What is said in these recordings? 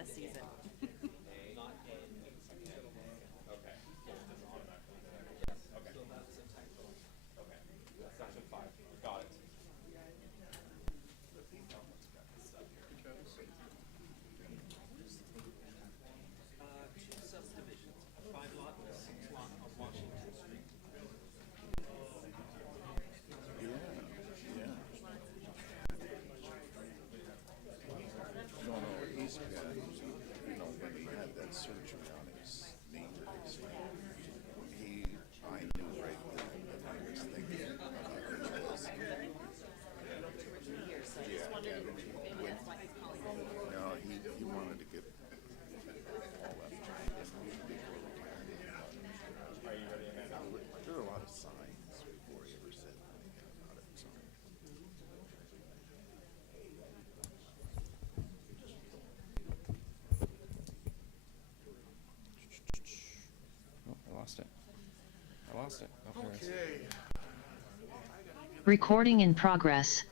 a season. Section 5. Got it. Two subdivisions, 5-lot and a 6-lot on Washington Street. No, he's got, when he had that surgery on his knee recently, I knew right then that he was thinking about this. No, he wanted to get all that behind him before retiring. Are you ready, Amanda? There were a lot of signs before he ever said anything about it. So. Oh, I lost it. Oh, there it is. Okay. Recording in progress.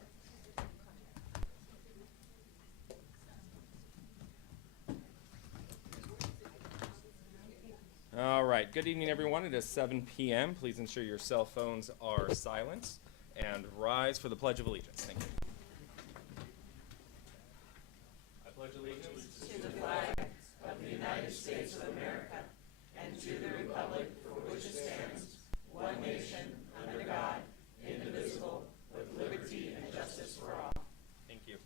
All right. Good evening, everyone. It is 7 p.m. Please ensure your cell phones are silent and rise for the Pledge of Allegiance. Thank you. I pledge allegiance to the flag of the United States of America and to the republic for which it stands, one nation, under God, indivisible, with liberty and justice for all. Thank you.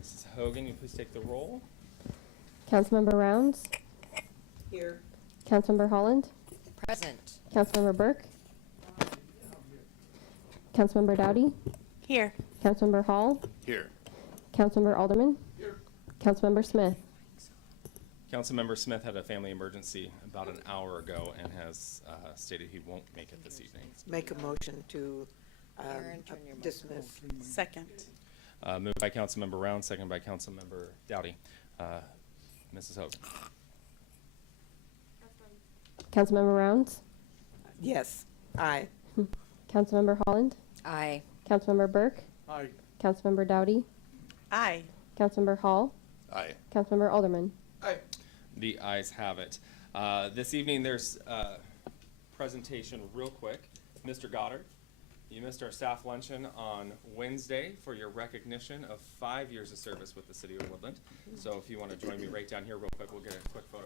Mrs. Hogan, you please take the roll. Councilmember Rounds. Here. Councilmember Holland. Present. Councilmember Burke. Councilmember Dowdy. Here. Councilmember Hall. Here. Councilmember Alderman. Here. Councilmember Smith. Councilmember Smith had a family emergency about an hour ago and has stated he won't make it this evening. Make a motion to Aaron, turn your dismiss. Second. Moved by Councilmember Round, seconded by Councilmember Dowdy. Mrs. Hogan. Councilmember Rounds. Yes. Aye. Councilmember Holland. Aye. Councilmember Burke. Aye. Councilmember Dowdy. Aye. Councilmember Hall. Aye. Councilmember Alderman. Aye. The ayes have it. This evening there's a presentation real quick. Mr. Goddard, you missed our staff luncheon on Wednesday for your recognition of 5 years of service with the City of Woodland. So if you want to join me right down here real quick, we'll get a quick photo.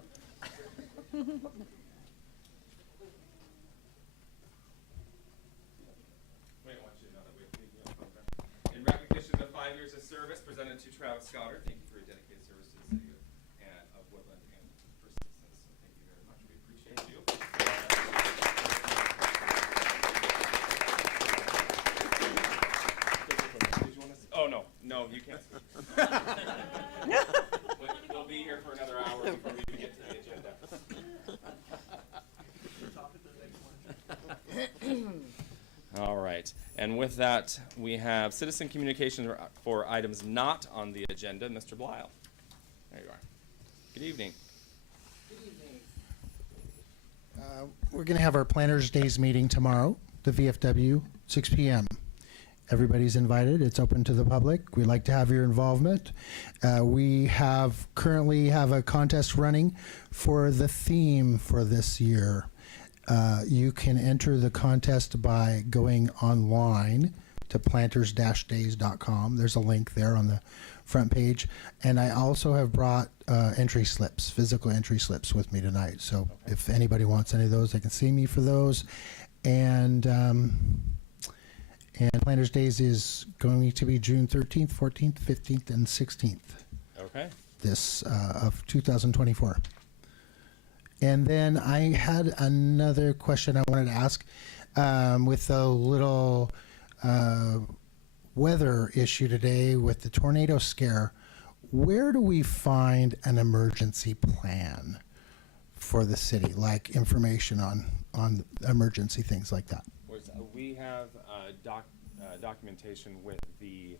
Wait, I want you to know that in recognition of the 5 years of service presented to Travis Goddard, thank you for your dedicated service to the City of Woodland and persistence. So thank you very much. We appreciate you. Did you want to? Oh no, you can't. We'll be here for another hour before we even get to the agenda. All right, and with that, we have citizen communications for items not on the agenda. Mr. Blyle, there you are. Good evening. We're going to have our Planners Days meeting tomorrow, the VFW, 6 p.m. Everybody's invited. It's open to the public. We'd like to have your involvement. We currently have a contest running for the theme for this year. You can enter the contest by going online to planters-days.com. There's a link there on the front page. And I also have brought entry slips, physical entry slips with me tonight. So if anybody wants any of those, they can see me for those. And Planters Days is going to be June 13th, 14th, 15th, and 16th. Okay. This of 2024. And then I had another question I wanted to ask with the little weather issue today with the tornado scare. Where do we find an emergency plan for the city, like information on emergency things like that? We have documentation with the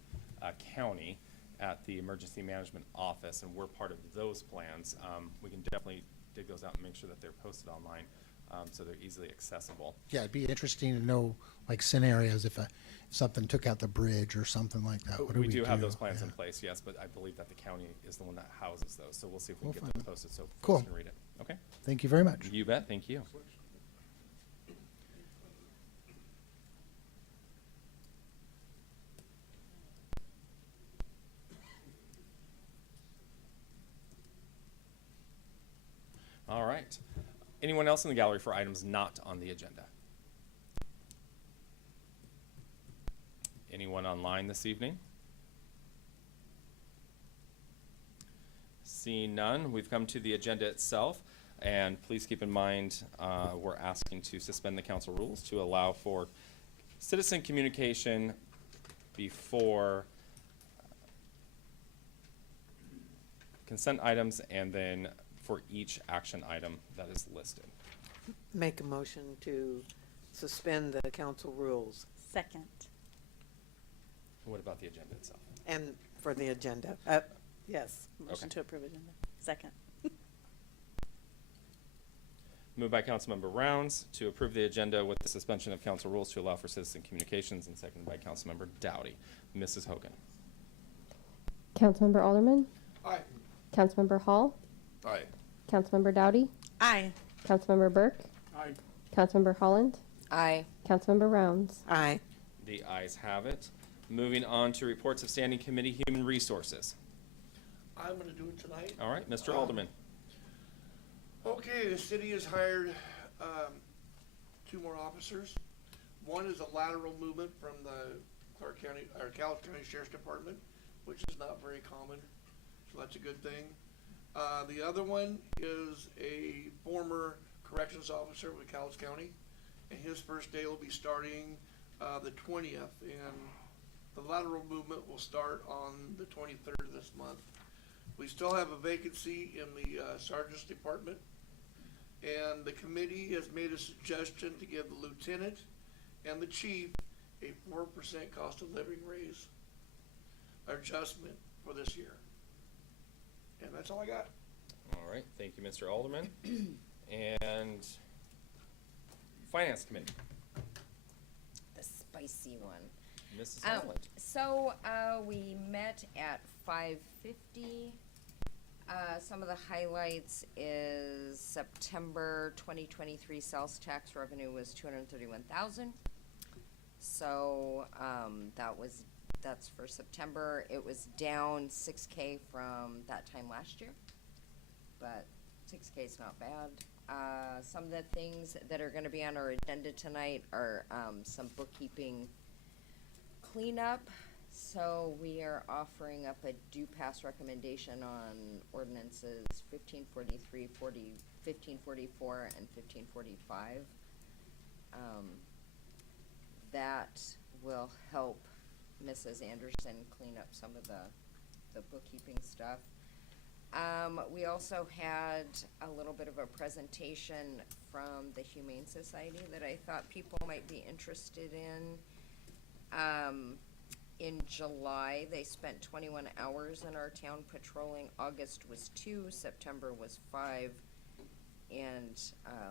county at the emergency management office, and we're part of those plans. We can definitely dig those out and make sure that they're posted online. so they're easily accessible. Yeah, it'd be interesting to know, like, scenarios if something took out the bridge or something like that. What do We do have those do? plans in Yeah. place, yes, but I believe that the county is the one that houses those, so we'll see if we We'll can find get those it. posted so Cool. folks can read it. Okay? Thank you very much. You bet, thank you. All right. Anyone else in the gallery for items not on the agenda? Anyone online this evening? Seeing none, we've come to the agenda itself, and please keep in mind, we're asking to suspend the council rules to allow for citizen communication before consent items and then for each action item that is listed. Make a motion to suspend the council rules Second. What about the agenda itself? and for the agenda. Yes. Motion Okay. to approve agenda. Second. Moved by Councilmember Rounds to approve the agenda with the suspension of council rules to allow for citizen communications, and seconded by Councilmember Dowdy. Mrs. Hogan. Councilmember Alderman, Aye. Councilmember Hall, Aye. Councilmember Dowdy, Aye. Councilmember Burke, Aye. Councilmember Holland, Aye. Councilmember Rounds. Aye. The ayes have it. Moving on to reports of standing committee, Human Resources. I'm gonna do it tonight. All right, Mr. Alderman. Okay, the city has hired, 2 more officers. One is a lateral movement from the Clark County, or Cowles County Sheriff's Department, which is not very common, so that's a good thing. The other one is a former corrections officer with Cowles County, and his first day will be starting, the 20th, and the lateral movement will start on the 23rd of this month. We still have a vacancy in the sergeant's department, and the committee has made a suggestion to give the lieutenant and the chief a 4% cost of living raise adjustment for this year. And that's all I got. All right, thank you, Mr. Alderman. And Finance Committee, The spicy one. Mrs. Holland. So we met at 5:50. Some of the highlights is September 2023 sales tax revenue was 231,000. So that's for September. It was down 6K from that time last year, but 6K is not bad. Some of the things that are going to be on our agenda tonight are some bookkeeping cleanup. So we are offering up a due pass recommendation on ordinances 1543, 1544, and 1545. That will help Mrs. Anderson clean up some of the bookkeeping stuff. We also had a little bit of a presentation from the Humane Society that I thought people might be interested in. In July, they spent 21 hours in our town patrolling. August was 2, September was 5, and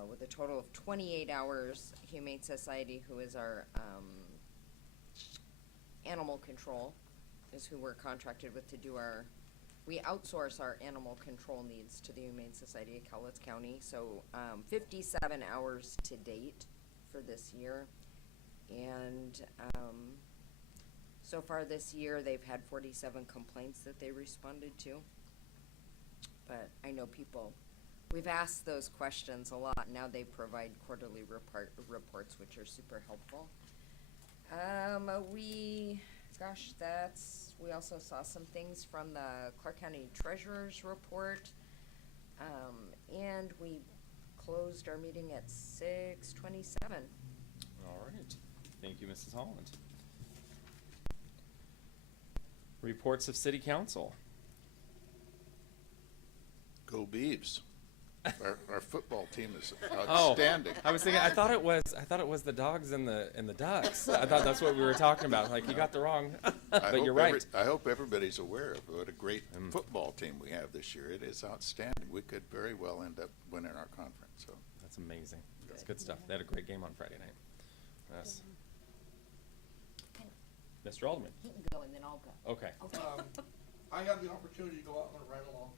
with a total of 28 hours, Humane Society, who is our animal control, is who we're contracted with to do we outsource our animal control needs to the Humane Society of Cowlitz County. So 57 hours to date for this year, and so far this year, they've had 47 complaints that they responded to. But I know we've asked those questions a lot. Now they provide quarterly reports, which are super helpful. We also saw some things from the Clark County Treasurer's report. And we closed our meeting at 6:27. All right, thank you, Mrs. Holland. Reports of City Council. Go Beavs. Our football team is outstanding. I was thinking. I thought it was the dogs and the ducks. I thought that's what we were talking about. Like you got the wrong, but you're right. I hope everybody's aware of what a great football team we have this year. It is outstanding. We could very well end up winning our conference. So That's amazing. That's good stuff. They had a great game on Friday night. Yes. Mr. Alderman. He can go and then I'll go. Okay. I had the opportunity to go out on a ride along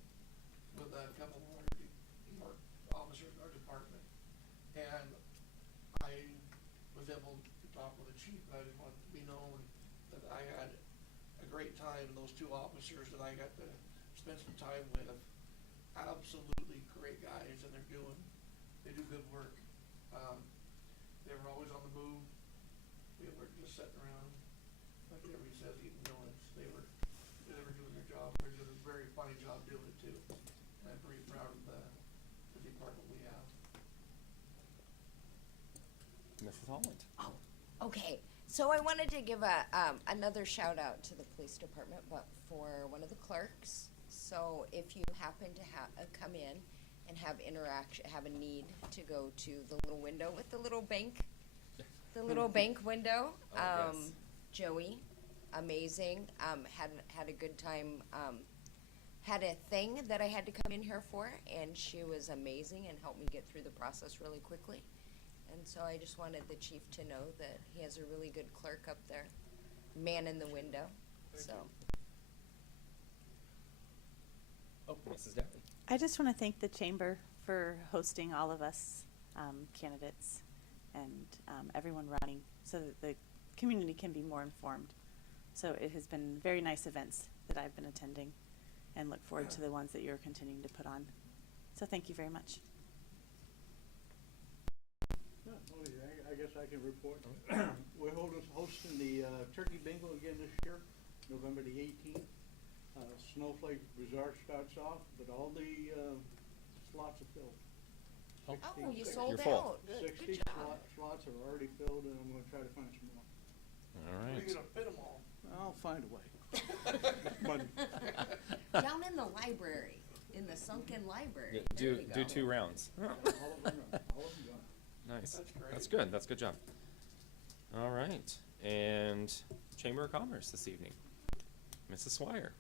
with a couple of our officers in our department. And I was able to talk with the chief, but I just wanted to be known that I had a great time, and those two officers that I got to spend some time with, absolutely great guys, and they do good work. They were always on the move. They weren't just sitting around, like everybody says, eating donuts. They were doing their job. They did a very fine job doing it too. And I'm pretty proud of the department we have. Mrs. Holland. Oh, okay. So I wanted to give another shout out to the police department, but for one of the clerks. So if you happen to come in and have have a need to go to the little window with the little bank, window. Oh, yes. Joey, amazing. Had a good time. Had a thing that I had to come in here for, and she was amazing and helped me get through the process really quickly. And so I just wanted the chief to know that he has a really good clerk up there, man in the window. Oh, Mrs. Devon. I just want to thank the chamber for hosting all of us candidates and everyone running so that the community can be more informed. So it has been very nice events that I've been attending and look forward to the ones that you're continuing to put on. So thank you very much. I guess I can report. We're hosting the Turkey Bingo again this year, November the 18th. Snowflake Resort starts off, but all the slots are filled. Oh, you sold You're full. out. Good 60 job. slots are already filled, and I'm going to try to find some more. All We're right. gonna fit them all. I'll find a way. But Down in the library, in the sunken library. Yeah, There do you go. 2 rounds. all of them gone. Nice. That's great. That's good. That's a good job. All right. And Chamber of Commerce this evening. Mrs. Swire.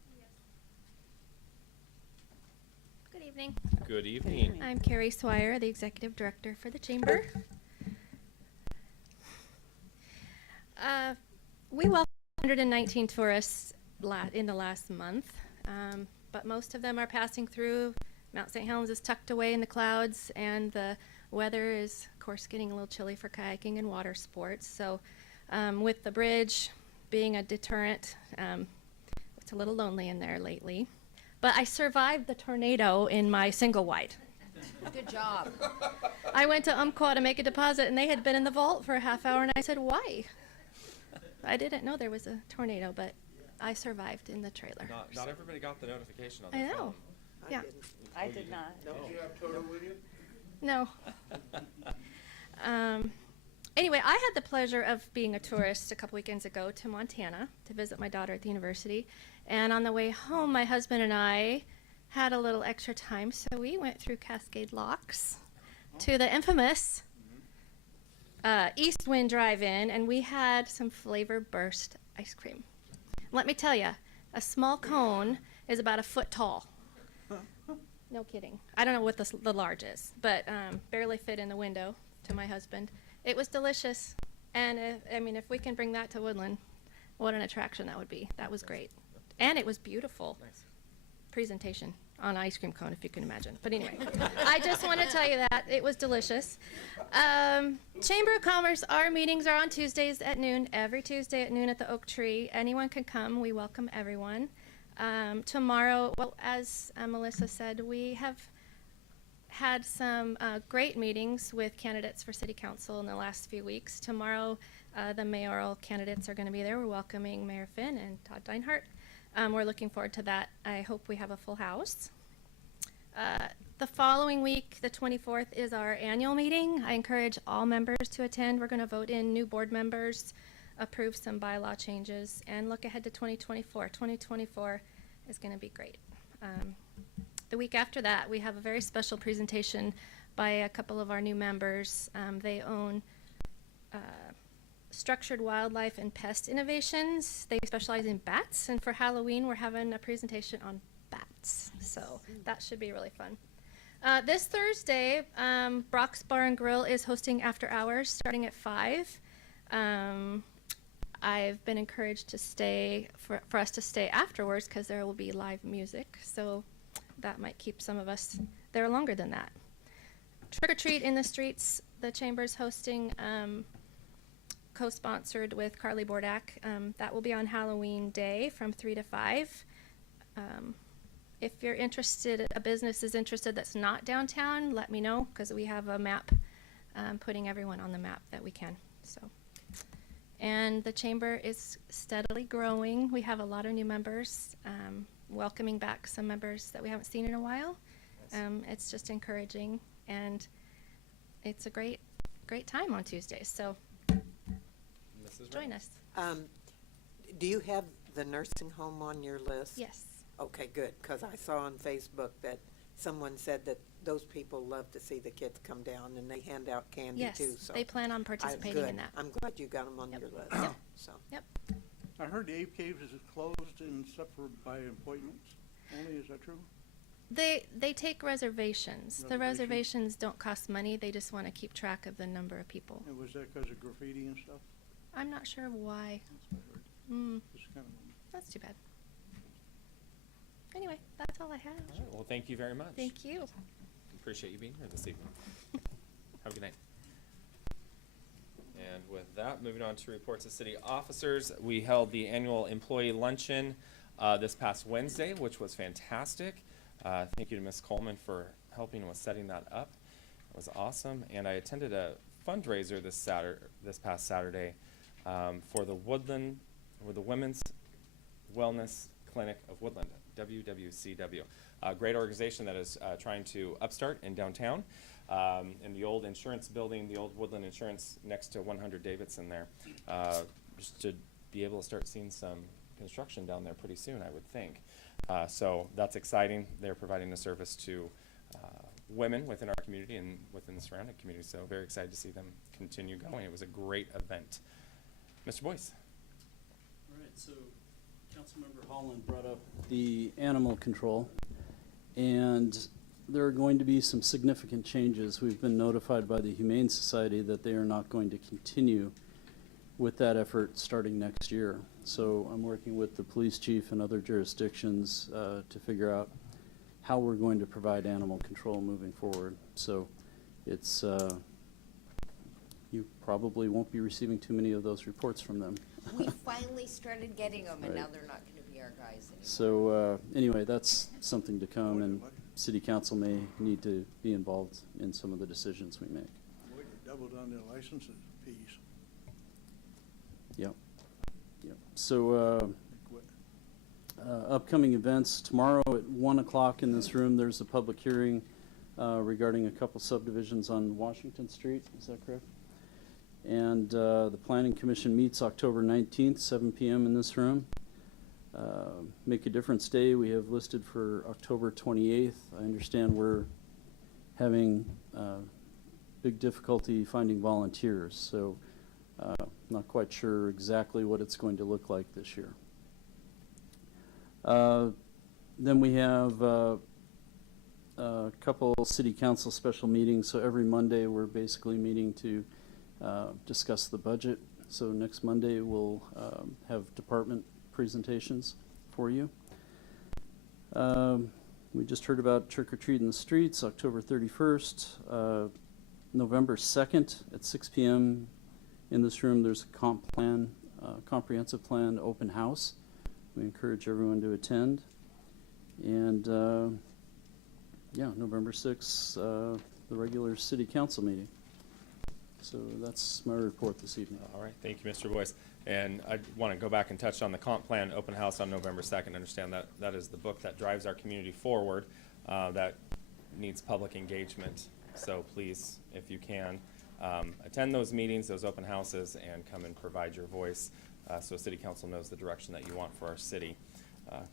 Good evening. Good evening. evening. I'm Carrie Swire, the Executive Director for the Chamber. We welcomed 119 tourists in the last month, but most of them are passing through. Mount St. Helens is tucked away in the clouds, and the weather is, of course, getting a little chilly for kayaking and water sports. So with the bridge being a deterrent, it's a little lonely in there lately. But I survived the tornado in my single wide. Good job. I went to Umpqua to make a deposit, and they had been in the vault for a half hour, and I said, why? I didn't know there was a tornado, but I survived in the trailer. Not everybody got the notification on I their know. phone. Yeah. I did not. Did you have Toto with you? No. Anyway, I had the pleasure of being a tourist a couple weekends ago to Montana to visit my daughter at the university. And on the way home, my husband and I had a little extra time, so we went through Cascade Locks to the infamous East Wind Drive-In, and we had some Flavor Burst ice cream. Let me tell you, a small cone is about a foot tall. No kidding. I don't know what the large is, but barely fit in the window to my husband. It was delicious, and if we can bring that to Woodland, what an attraction that would be. That was great, and it was beautiful. Nice. Presentation on ice cream cone, if you can imagine. But anyway, I just want to tell you that it was delicious. Chamber of Commerce, our meetings are on Tuesdays at noon, every Tuesday at noon at the Oak Tree. Anyone can come. We welcome everyone. Tomorrow, well, as Melissa said, we have had some great meetings with candidates for City Council in the last few weeks. Tomorrow, the mayoral candidates are going to be there. We're welcoming Mayor Finn and Todd Deinhardt. We're looking forward to that. I hope we have a full house. The following week, the 24th, is our annual meeting. I encourage all members to attend. We're going to vote in new board members, approve some bylaw changes, and look ahead to 2024. 2024 is going to be great. The week after that, we have a very special presentation by a couple of our new members. They own Structured Wildlife and Pest Innovations. They specialize in bats, and for Halloween, we're having a presentation on bats. So that should be really fun. This Thursday, Brock's Bar and Grill is hosting after hours starting at 5. I've been encouraged to stay, for us to stay afterwards because there will be live music. So that might keep some of us there longer than that. Trick or Treat in the Streets, the Chamber's hosting, co-sponsored with Carly Bordak. That will be on Halloween Day from 3 to 5. If you're interested, a business is interested that's not downtown, let me know because we have a map putting everyone on the map that we can. So, and the Chamber is steadily growing. We have a lot of new members, welcoming back some members that we haven't seen in a while. It's just encouraging, and it's a great time on Tuesdays. So Mrs. join Reynolds. us. Do you have the nursing home on your list? Yes. Okay, good, because I saw on Facebook that someone said that those people love to see the kids come down and they hand out candy Yes, too. So they plan on participating good. in that. I'm glad you got them on Yep. your list. Yep. So Yep. I heard the Ape Caves is closed and except for by appointments only, is that true? They take reservations. The Reservations. reservations don't cost money. They just want to keep track of the number of people. And was that because of graffiti and stuff? I'm not sure why. That's what I heard. Mm, Just kind of, that's too bad. Anyway, that's all I have. All right, well, thank you very much. Thank you. Appreciate you being here this evening. Have a good night. And with that, moving on to reports of city officers, we held the annual employee luncheon this past Wednesday, which was fantastic. Thank you to Ms. Coleman for helping with setting that up. It was awesome. And I attended a fundraiser this past Saturday for the Women's Wellness Clinic of Woodland, WWCW, a great organization that is trying to upstart in downtown, in the old insurance building, the old Woodland Insurance next to 100 Davidson there, just to be able to start seeing some construction down there pretty soon, I would think. So that's exciting. They're providing a service to women within our community and within the surrounding community, so very excited to see them continue going. It was a great event. Mr. Boyce. All right, so Councilmember Holland brought up the animal control, and there are going to be some significant changes. We've been notified by the Humane Society that they are not going to continue with that effort starting next year. So I'm working with the police chief and other jurisdictions to figure out how we're going to provide animal control moving forward. So it's, you probably won't be receiving too many of those reports from them. We finally started getting them, and Right. now they're not going to be our guys anymore. So anyway, that's something to come, and city council may need to be involved in some of the decisions we make. boy, they doubled on their licenses fees. Yep. Yep. So They quit. upcoming events, tomorrow at 1 o'clock in this room, there's a public hearing regarding a couple subdivisions on Washington Street. Is that correct? And the Planning Commission meets October 19th, 7 p.m. in this room. Make a Difference Day we have listed for October 28th. I understand we're having big difficulty finding volunteers, so not quite sure exactly what it's going to look like this year. Then we have a couple city council special meetings. So every Monday we're basically meeting to discuss the budget. So next Monday we'll have department presentations for you. We just heard about Trick or Treat in the Streets, October 31st. November 2nd at 6 p.m. in this room, there's a comprehensive plan open house. We encourage everyone to attend. And yeah, November 6th, the regular city council meeting. So that's my report this evening. All right, thank you, Mr. Boyce. And I want to go back and touch on the comp plan open house on November 2nd. Understand that that is the book that drives our community forward, that needs public engagement. So please, if you can, attend those meetings, those open houses, and come and provide your voice so City Council knows the direction that you want for our city.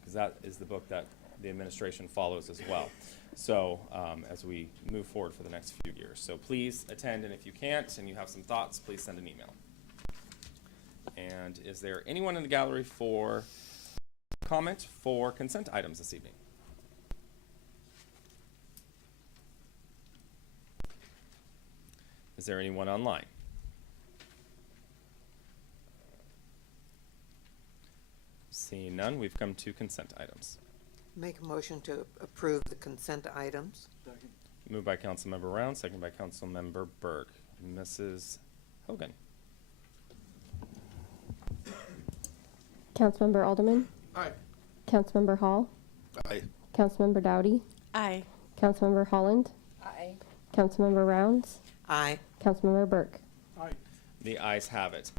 Because that is the book that the administration follows as well. So as we move forward for the next few years. So please attend, and if you can't and you have some thoughts, please send an email. And is there anyone in the gallery for comment for consent items this evening? Is there anyone online? Seeing none, we've come to consent items. Make a motion to approve the consent items. Second. Moved by Councilmember Round, second by Councilmember Burke. Mrs. Hogan. Councilmember Alderman, Aye. Councilmember Hall, Aye. Councilmember Dowdy, Aye. Councilmember Holland, Aye. Councilmember Rounds, Aye. Councilmember Burke. Aye. The ayes have it.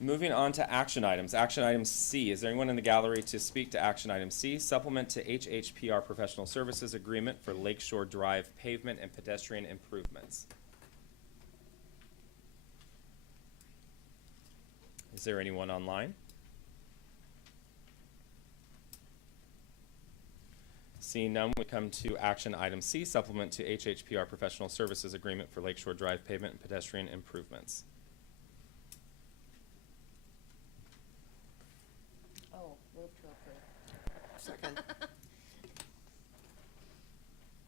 Moving on to action items. Action item C. Is there anyone in the gallery to speak to action item C, supplement to HHPR Professional Services Agreement for Lakeshore Drive pavement and pedestrian improvements? Is there anyone online? Seeing none, we come to action item C, supplement to HHPR Professional Services Agreement for Lakeshore Drive pavement and pedestrian improvements. Oh, move to approve. Second.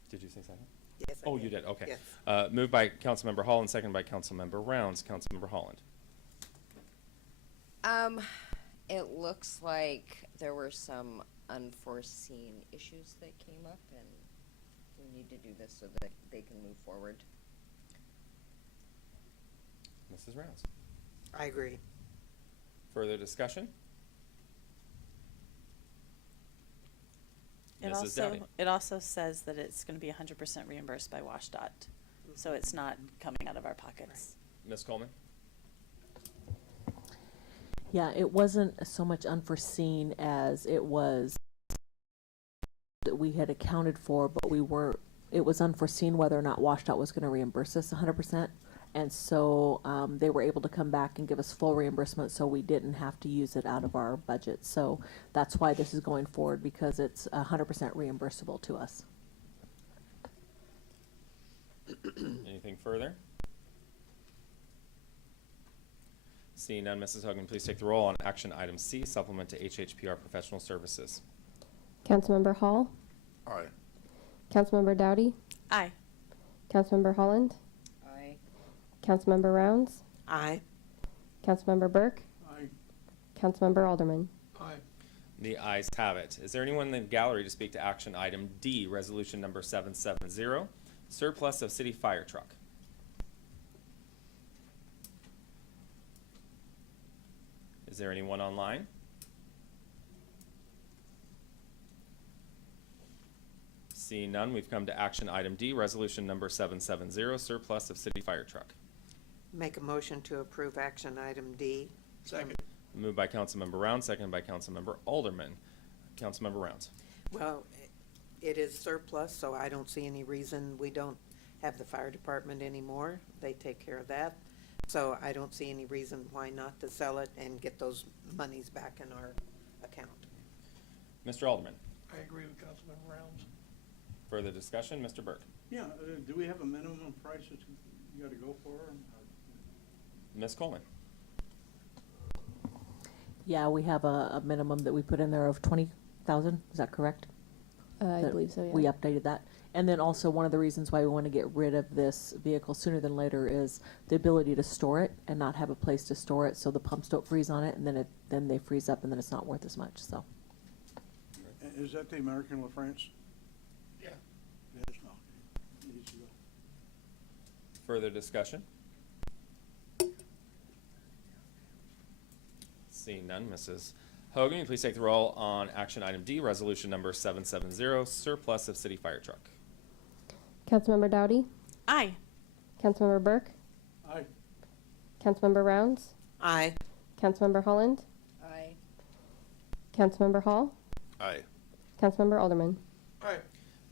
Did you say second? Yes, I Oh, did. you did, okay. Yes. Moved by Councilmember Holland, second by Councilmember Rounds. Councilmember Holland. It looks like there were some unforeseen issues that came up, and we need to do this so that they can move forward. Mrs. Rounds. I agree. Further discussion? Mrs. Dowdy. It also says that it's going to be 100% reimbursed by WashDOT, so it's not coming out of our pockets. Ms. Coleman? Yeah, it wasn't so much unforeseen as it was that we had accounted for, but it was unforeseen whether or not WashDOT was going to reimburse us 100%. And so they were able to come back and give us full reimbursement, so we didn't have to use it out of our budget. So that's why this is going forward, because it's 100% reimbursable to us. Anything further? Seeing none, Mrs. Hogan, please take the roll on action item C, supplement to HHPR Professional Services. Councilmember Hall, Aye. Councilmember Dowdy, Aye. Councilmember Holland, Aye. Councilmember Rounds, Aye. Councilmember Burke, Aye. Councilmember Alderman. Aye. The ayes have it. Is there anyone in the gallery to speak to action item D, resolution number 770, surplus of city fire truck? Is there anyone online? Seeing none, we've come to action item D, resolution number 770, surplus of city fire truck. Make a motion to approve action item D. Second. Moved by Councilmember Rounds, seconded by Councilmember Alderman. Councilmember Rounds. Well, it is surplus, so I don't see any reason we don't have the fire department anymore. They take care of that. So I don't see any reason why not to sell it and get those monies back in our account. Mr. Alderman. I agree with Councilmember Rounds. Further discussion, Mr. Burke. Yeah, do we have a minimum price that you gotta go for? Ms. Coleman. Yeah, we have a minimum that we put in there of 20,000. Is that correct? I That believe so, yeah. We updated that. And then also one of the reasons why we want to get rid of this vehicle sooner than later is the ability to store it and not have a place to store it, so the pumps don't freeze on it, and then they freeze up, and then it's not worth as much. So Is that the American LaFrance? Yeah. It is, okay. It needs to go. Further discussion? Seeing none, Mrs. Hogan, will you please take the roll on action item D, resolution number 770, surplus of city fire truck. Councilmember Dowdy, Aye. Councilmember Burke, Aye. Councilmember Rounds, Aye. Councilmember Holland, Aye. Councilmember Hall, Aye. Councilmember Alderman. Aye.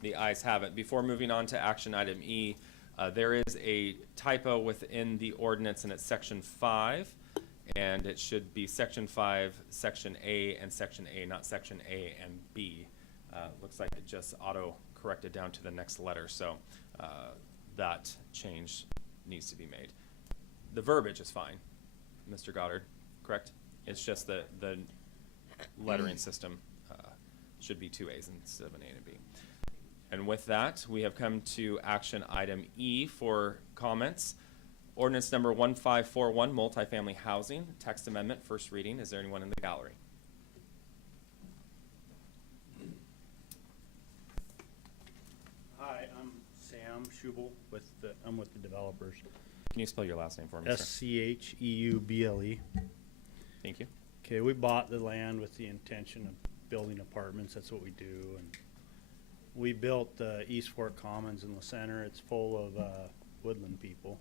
The ayes have it. Before moving on to action item E, there is a typo within the ordinance, and it's section 5, and it should be section 5, section A, and section A, not section A and B. Looks like it just auto-corrected down to the next letter, so that change needs to be made. The verbiage is fine, Mr. Goddard, correct? It's just the lettering system should be 2 A's instead of an A and a B. And with that, we have come to action item E for comments Ordinance number 1541, multifamily housing, text amendment, first reading. Is there anyone in the gallery? Hi, I'm Sam Schubel I'm with the developers. Can you spell your last name for me, sir? Scheubele. Thank you. Okay, we bought the land with the intention of building apartments. That's what we do. And we built East Fork Commons in the center. It's full of Woodland people.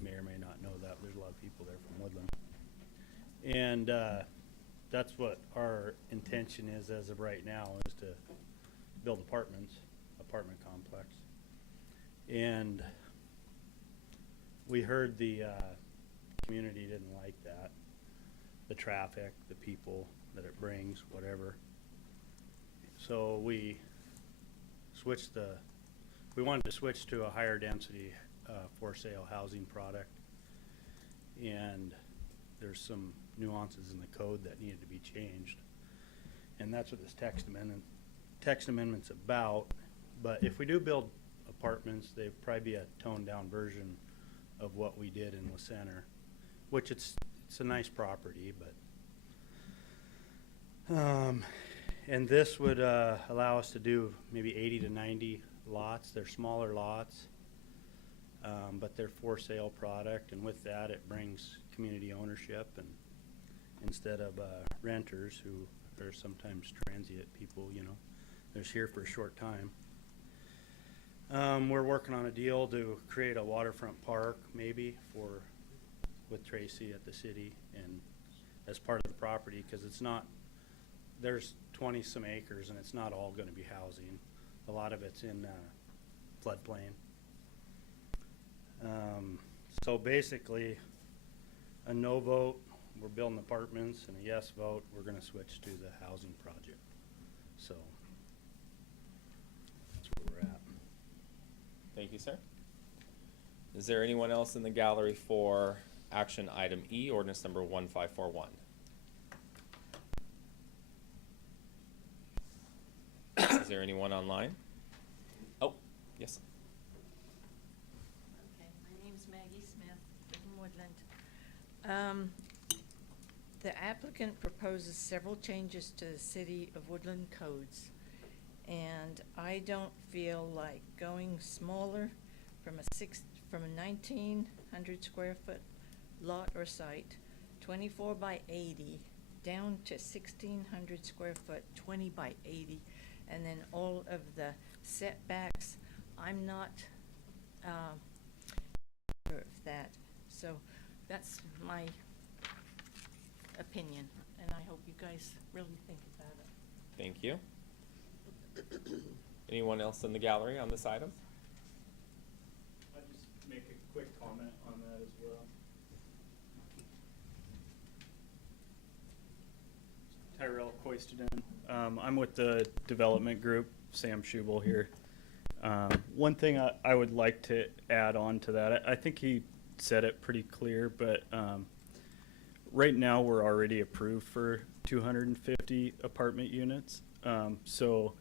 You may or may not know that. There's a lot of people there from Woodland. And that's what our intention is as of right now, is to build apartment complex. And we heard the community didn't like that. The traffic, the people that it brings, whatever. So we wanted to switch to a higher density for sale housing product. And there's some nuances in the code that needed to be changed. And that's what this text amendment's about. But if we do build apartments, they'd probably be a toned down version of what we did in the center, which it's a nice property, but and this would allow us to do maybe 80 to 90 lots. They're smaller lots, but they're for sale product, and with that it brings community ownership, and instead of renters who are sometimes transient people, you know, they're just here for a short time. We're working on a deal to create a waterfront park, maybe, with Tracy at the city, and as part of the property, because it's not, there's 20 some acres, and it's not all going to be housing. A lot of it's in floodplain. So basically, a no vote, we're building apartments, and a yes vote, we're going to switch to the housing project. So that's where we're at. Thank you, sir. Is there anyone else in the gallery for action item E, ordinance number 1541? Is there anyone online? Oh, yes. Okay, my name's Maggie Smith from Woodland. The applicant proposes several changes to the City of Woodland codes, and I don't feel like going smaller from a 1,900 square foot lot or site, 24 by 80, down to 1,600 square foot, 20 by 80, and then all of the setbacks. I'm not sure of that. So that's my opinion, and I hope you guys really think about it. Thank you. Anyone else in the gallery on this item? I'll just make a quick comment on that as well. Tyrell Koisteden. I'm with the development group, Sam Schubel here. One thing I would like to add on to that, I think he said it pretty clear, but right now we're already approved for 250 apartment units. So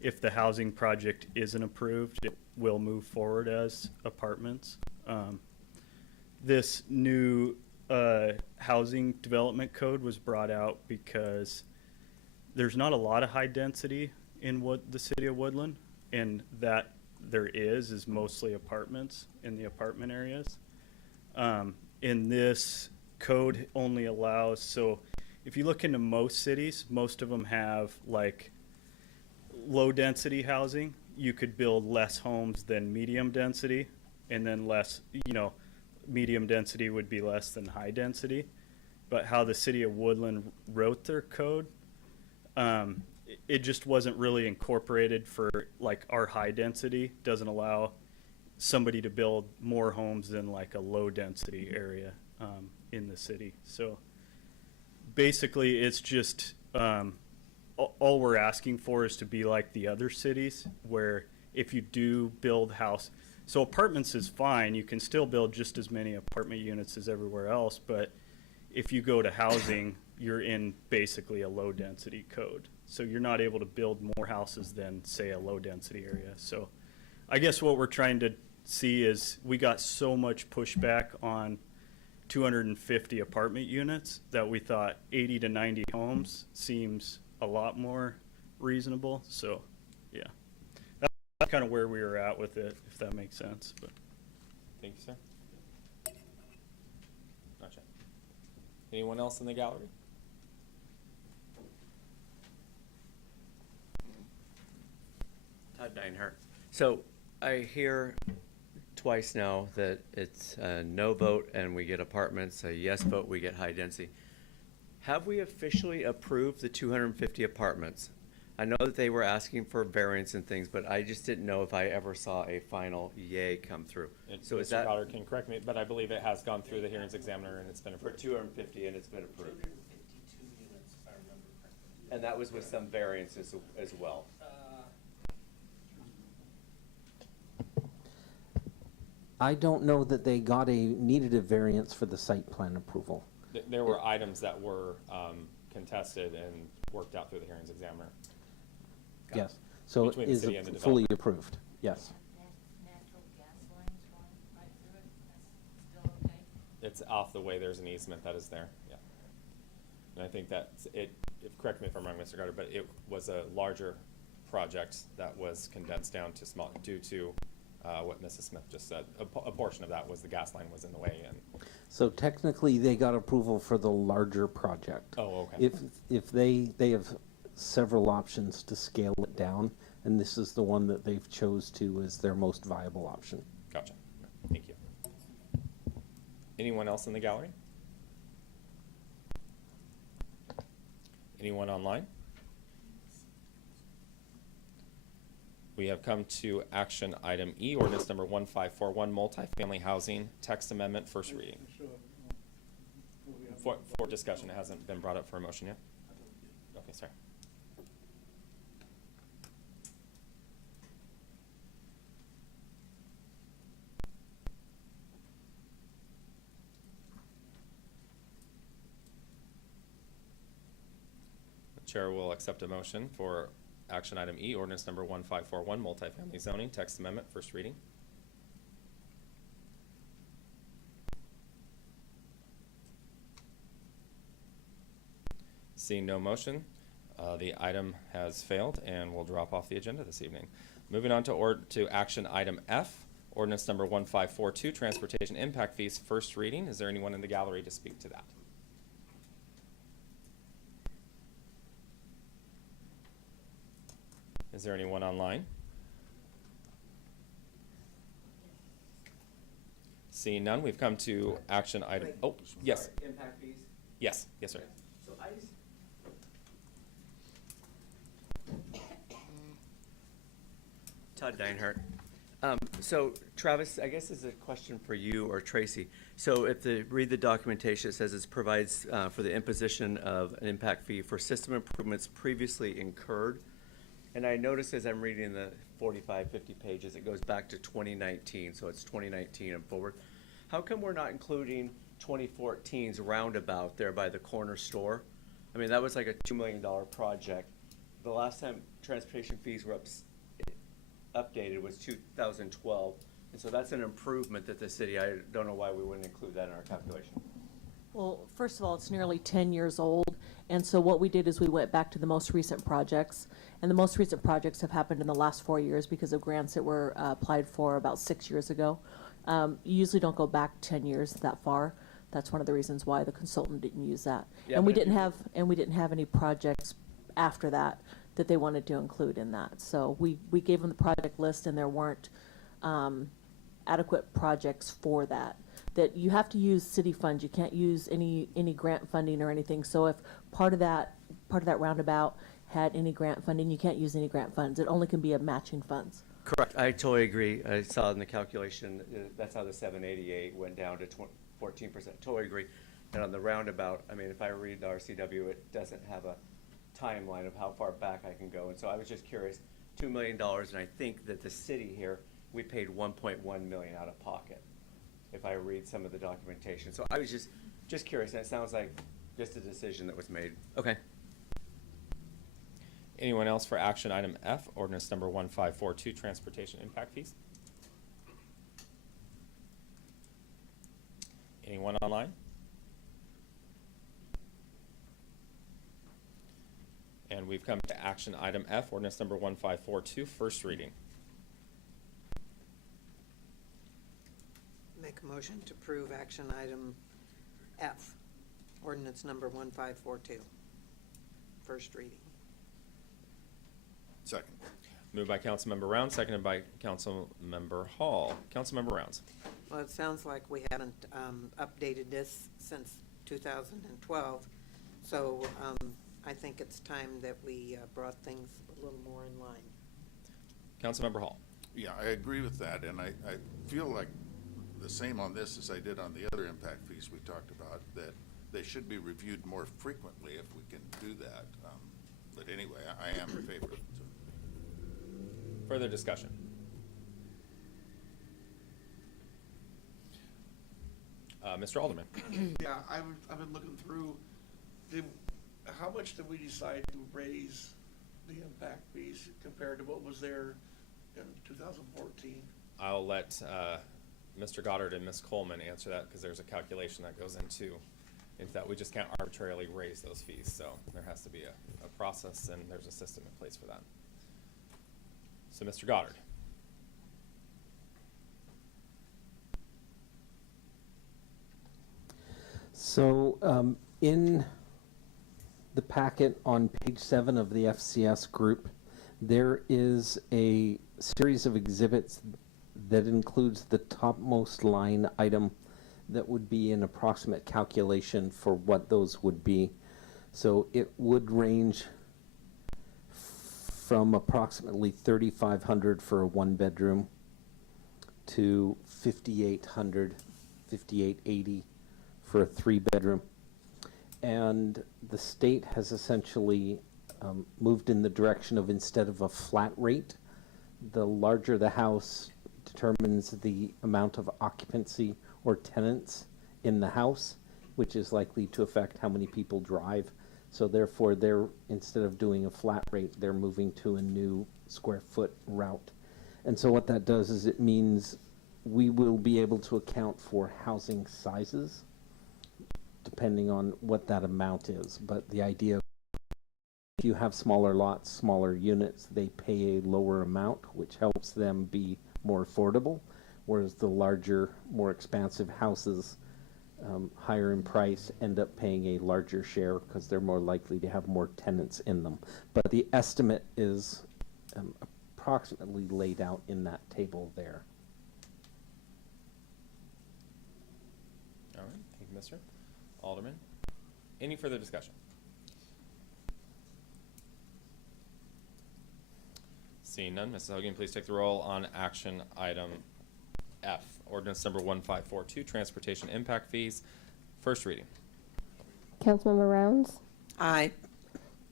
if the housing project isn't approved, it will move forward as apartments. This new housing development code was brought out because there's not a lot of high density in the city of Woodland, and that there is mostly apartments in the apartment areas. In this code only allows, so if you look into most cities, most of them have like low density housing. You could build less homes than medium density, and then less, you know, medium density would be less than high density. But how the city of Woodland wrote their code, it just wasn't really incorporated for like our high density. Doesn't allow somebody to build more homes than like a low density area in the city. So basically it's just all we're asking for is to be like the other cities, where if you do build house, so apartments is fine, you can still build just as many apartment units as everywhere else, but if you go to housing, you're in basically a low density code. So you're not able to build more houses than, say, a low density area. So I guess what we're trying to see is we got so much pushback on 250 apartment units that we thought 80 to 90 homes seems a lot more reasonable. So, yeah, that's kind of where we were at with it, if that makes sense. But Thank you, sir. Gotcha. Anyone else in the gallery? Todd Deinhardt. So I hear twice now that it's a no vote and we get apartments, a yes vote, we get high density. Have we officially approved the 250 apartments? I know that they were asking for variance and things, but I just didn't know if I ever saw a final yay come through. So is Mr. that Goddard can correct me, but I believe it has gone through the hearings examiner and it's been for approved. 250 and it's been approved? 252 units, if I remember correctly. And that was with some variances as well? I don't know that they needed a variance for the site plan approval. There were items that were contested and worked out through the hearings examiner. Yes, so it Between the is city and the fully developer. approved, yes. Natural gas lines going right through it, that's still okay? It's off the way, there's an easement that is there, yeah. And I think that correct me if I'm wrong, Mr. Goddard, but it was a larger project that was condensed down to small, due to what Mrs. Smith just said. A portion of that was the gas line was in the way, and So technically, they got approval for the larger project. Oh, okay. If they have several options to scale it down, and this is the one that they've chose to as their most viable option. Gotcha. Thank you. Anyone else in the gallery? Anyone online? We have come to action item E, ordinance number 1541, multifamily housing, text amendment, first reading. For discussion, it hasn't been brought up for a motion yet? Okay, sorry. The chair will accept a motion for action item E, ordinance number 1541, multifamily zoning, text amendment, first reading. Seeing no motion, the item has failed and will drop off the agenda this evening. Moving on to action item F, ordinance number 1542, transportation impact fees, first reading. Is there anyone in the gallery to speak to that? Is there anyone online? Seeing none, we've come to action item, oh, yes. Impact fees? Yes, yes, sir. So I just. Todd Deinhardt. So Travis, I guess this is a question for you or Tracy. So if read the documentation, it says it provides for the imposition of an impact fee for system improvements previously incurred. And I noticed as I'm reading the 45, 50 pages, it goes back to 2019, so it's 2019 and forward. How come we're not including 2014's roundabout there by the corner store? I mean, that was like a $2 million project. The last time transportation fees were updated was 2012, and so that's an improvement that the city, I don't know why we wouldn't include that in our calculation. Well, first of all, it's nearly 10 years old, and so what we did is we went back to the most recent projects, and the most recent projects have happened in the last 4 years because of grants that were applied for about 6 years ago. You usually don't go back 10 years that far. That's one of the reasons why the consultant didn't use that. Yeah, and we but if didn't have any projects after that they wanted to include in that. So we gave them the project list, and there weren't adequate projects for that. That you have to use city funds. You can't use any grant funding or anything. So if part of that roundabout had any grant funding, you can't use any grant funds. It only can be a matching funds. Correct, I totally agree. I saw in the calculation, that's how the 788 went down to 14%. Totally agree. And on the roundabout, I mean, if I read the RCW, it doesn't have a timeline of how far back I can go. And so I was just curious, $2 million, and I think that the city here, we paid 1.1 million out of pocket, if I read some of the documentation. So I was just curious, and it sounds like just a decision that was made. Okay. Anyone else for action item F, ordinance number 1542, transportation impact fees? Anyone online? And we've come to action item F, ordinance number 1542, first reading. Make a motion to approve action item F, ordinance number 1542, first reading. Second. Moved by Councilmember Rounds, seconded by Councilmember Hall. Councilmember Rounds. Well, it sounds like we haven't updated this since 2012, so I think it's time that we brought things a little more in line. Councilmember Hall. Yeah, I agree with that, and I feel like the same on this as I did on the other impact fees we talked about, that they should be reviewed more frequently if we can do that. But anyway, I am in favor of it. Further discussion? Mr. Alderman. Yeah, I've been looking through, how much did we decide to raise the impact fees compared to what was there in 2014? I'll let Mr. Goddard and Ms. Coleman answer that because there's a calculation that goes into that. We just can't arbitrarily raise those fees, so there has to be a process and there's a system in place for that. So Mr. Goddard. So in the packet on page 7 of the FCS group, there is a series of exhibits that includes the topmost line item that would be an approximate calculation for what those would be. So it would range from approximately $3,500 for a 1-bedroom to $5,800, $5,880 for a 3-bedroom. And the state has essentially moved in the direction of, instead of a flat rate, the larger the house determines the amount of occupancy or tenants in the house, which is likely to affect how many people drive. So therefore, instead of doing a flat rate, they're moving to a new square foot route. And so what that does is it means we will be able to account for housing sizes depending on what that amount is. But the idea, if you have smaller lots, smaller units, they pay a lower amount, which helps them be more affordable, whereas the larger, more expansive houses, higher in price, end up paying a larger share because they're more likely to have more tenants in them. But the estimate is approximately laid out in that table there. All right, thank you, Mr. Alderman. Any further discussion? Seeing none, Mrs. Hogan, please take the roll on action item F, ordinance number 1542, transportation impact fees, first reading. Councilmember Rounds, Aye.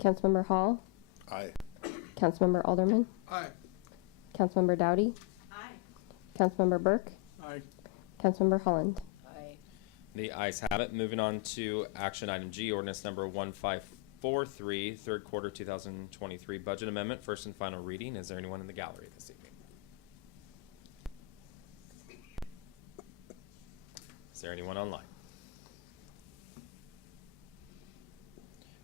Councilmember Hall, Aye. Councilmember Alderman, Aye. Councilmember Dowdy, Aye. Councilmember Burke, Aye. Councilmember Holland. Aye. The ayes have it. Moving on to action item G, ordinance number 1543, third quarter 2023 budget amendment, first and final reading. Is there anyone in the gallery this evening? Is there anyone online?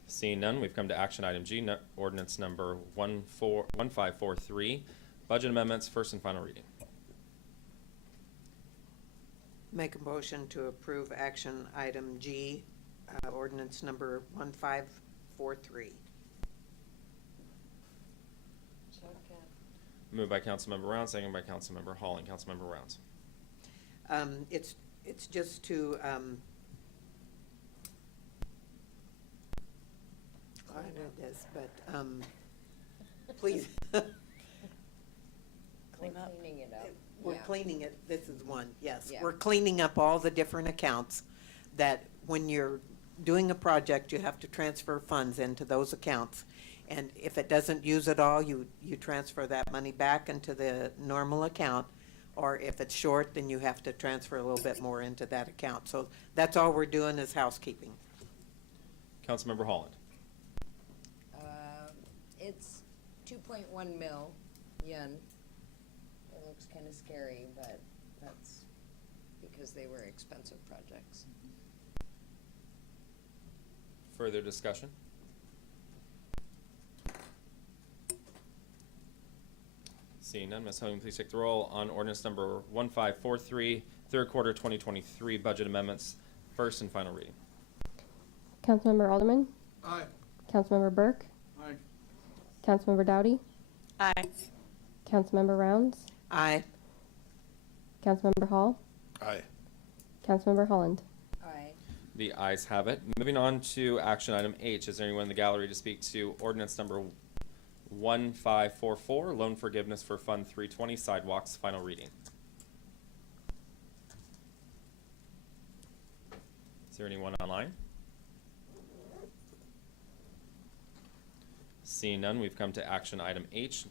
Seeing none, we've come to action item G, ordinance number 1543, budget amendments, first and final reading. Make a motion to approve action item G, ordinance number 1543. Moved by Councilmember Rounds, seconded by Councilmember Hall and Councilmember Rounds. It's just to, I know this, but, please. Cleaning it up. We're Yeah. cleaning it, this is one, yes. Yeah. We're cleaning up all the different accounts that when you're doing a project, you have to transfer funds into those accounts. And if it doesn't use it all, you transfer that money back into the normal account. Or if it's short, then you have to transfer a little bit more into that account. So that's all we're doing is housekeeping. Councilmember Holland. It's 2.1 million. It looks kind of scary, but that's because they were expensive projects. Further discussion? Seeing none, Ms. Hogan, please take the roll on ordinance number 1543, third quarter 2023 budget amendments, first and final reading. Councilmember Alderman, Aye. Councilmember Burke, Aye. Councilmember Dowdy, Aye. Councilmember Rounds, Aye. Councilmember Hall, Aye. Councilmember Holland. Aye. The ayes have it. Moving on to action item H. Is there anyone in the gallery to speak to ordinance number 1544, loan forgiveness for Fund 320 sidewalks, final reading? Is there anyone online? Seeing none, we've come to action item H.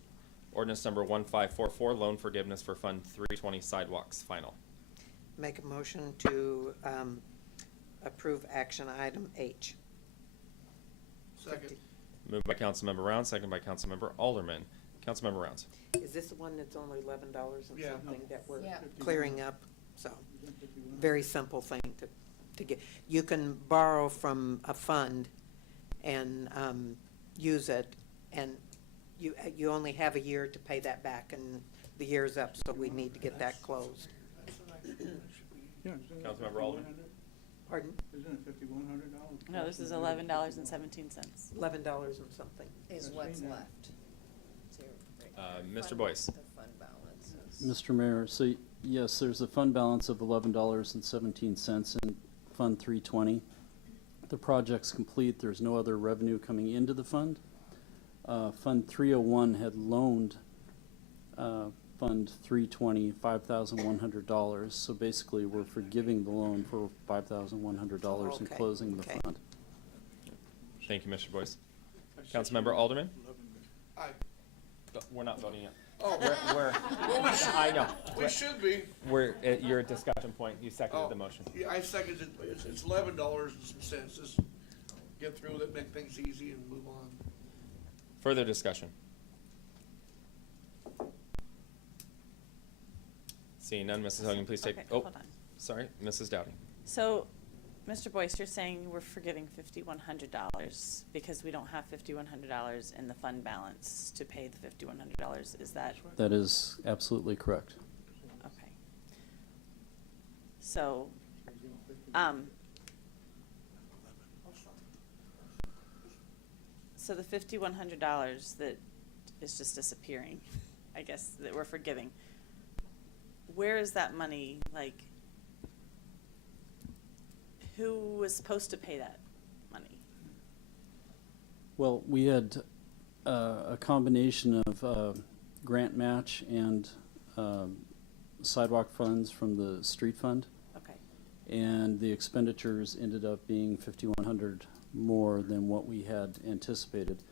Ordinance number 1544, loan forgiveness for Fund 320 sidewalks, final. Make a motion to approve action item H. Second. Moved by Councilmember Rounds, second by Councilmember Alderman. Councilmember Rounds. Is this the one that's only $11 and Yeah. something that we're Yeah. clearing up? So, very simple thing to get. You can borrow from a fund and use it, and you only have a year to pay that back, and the year's up, so we need to get that closed. Yeah, isn't it Councilmember Alderman. $5,100? Pardon? Isn't it $5,100? No, this is $11.17. $11 and something. Is what's left. Mr. Boyce. The fund balances. Mr. Mayor, so yes, there's a fund balance of $11.17 in Fund 320. The project's complete. There's no other revenue coming into the fund. Fund 301 had loaned Fund 320 $5,100. So basically, we're forgiving the loan for $5,100 and Okay, closing the okay. fund. Thank you, Mr. Boyce. Councilmember Alderman? Aye. We're not voting yet. Oh. We're, Well, we should, I know. we should be. We're at your discussion point. You seconded Oh, the motion. Yeah, I second it. It's $11 and some cents. Just get through it, make things easy and move on. Further discussion? Seeing none, Mrs. Hogan, please take, Okay, oh, hold on. sorry, Mrs. Dowdy. So, Mr. Boyce, you're saying we're forgetting $5,100 because we don't have $5,100 in the fund balance to pay the $5,100. Is that That is absolutely correct. okay? So, so the $5,100 that is just disappearing, I guess, that we're forgiving, where is that money, like, who was supposed to pay that money? Well, we had a combination of grant match and sidewalk funds from the street fund. Okay, And the expenditures ended up being 5,100 more than what we had anticipated.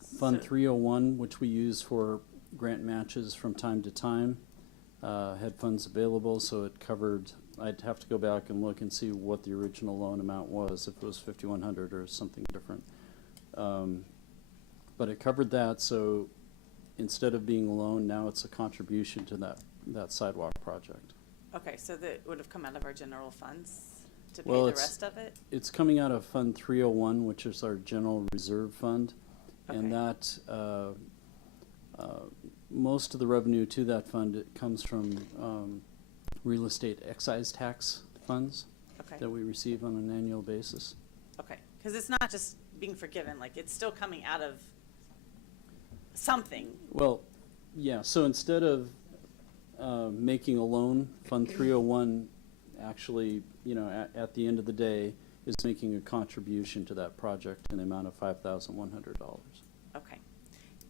Fund So- 301, which we use for grant matches from time to time, had funds available, so it covered, I'd have to go back and look and see what the original loan amount was, if it was 5,100 or something different. But it covered that, so instead of being a loan, now it's a contribution to that sidewalk project. okay, so that would have come out of our general funds to pay Well, the it's- rest of it? It's coming out of Fund 301, which is our general reserve fund. Okay. And that, most of the revenue to that fund, it comes from real estate excise tax funds Okay, that we receive on an annual basis. okay, because it's not just being forgiven, like, it's still coming out of something. Well, yeah, so instead of making a loan, Fund 301 actually, at the end of the day, is making a contribution to that project in the amount of $5,100. Okay.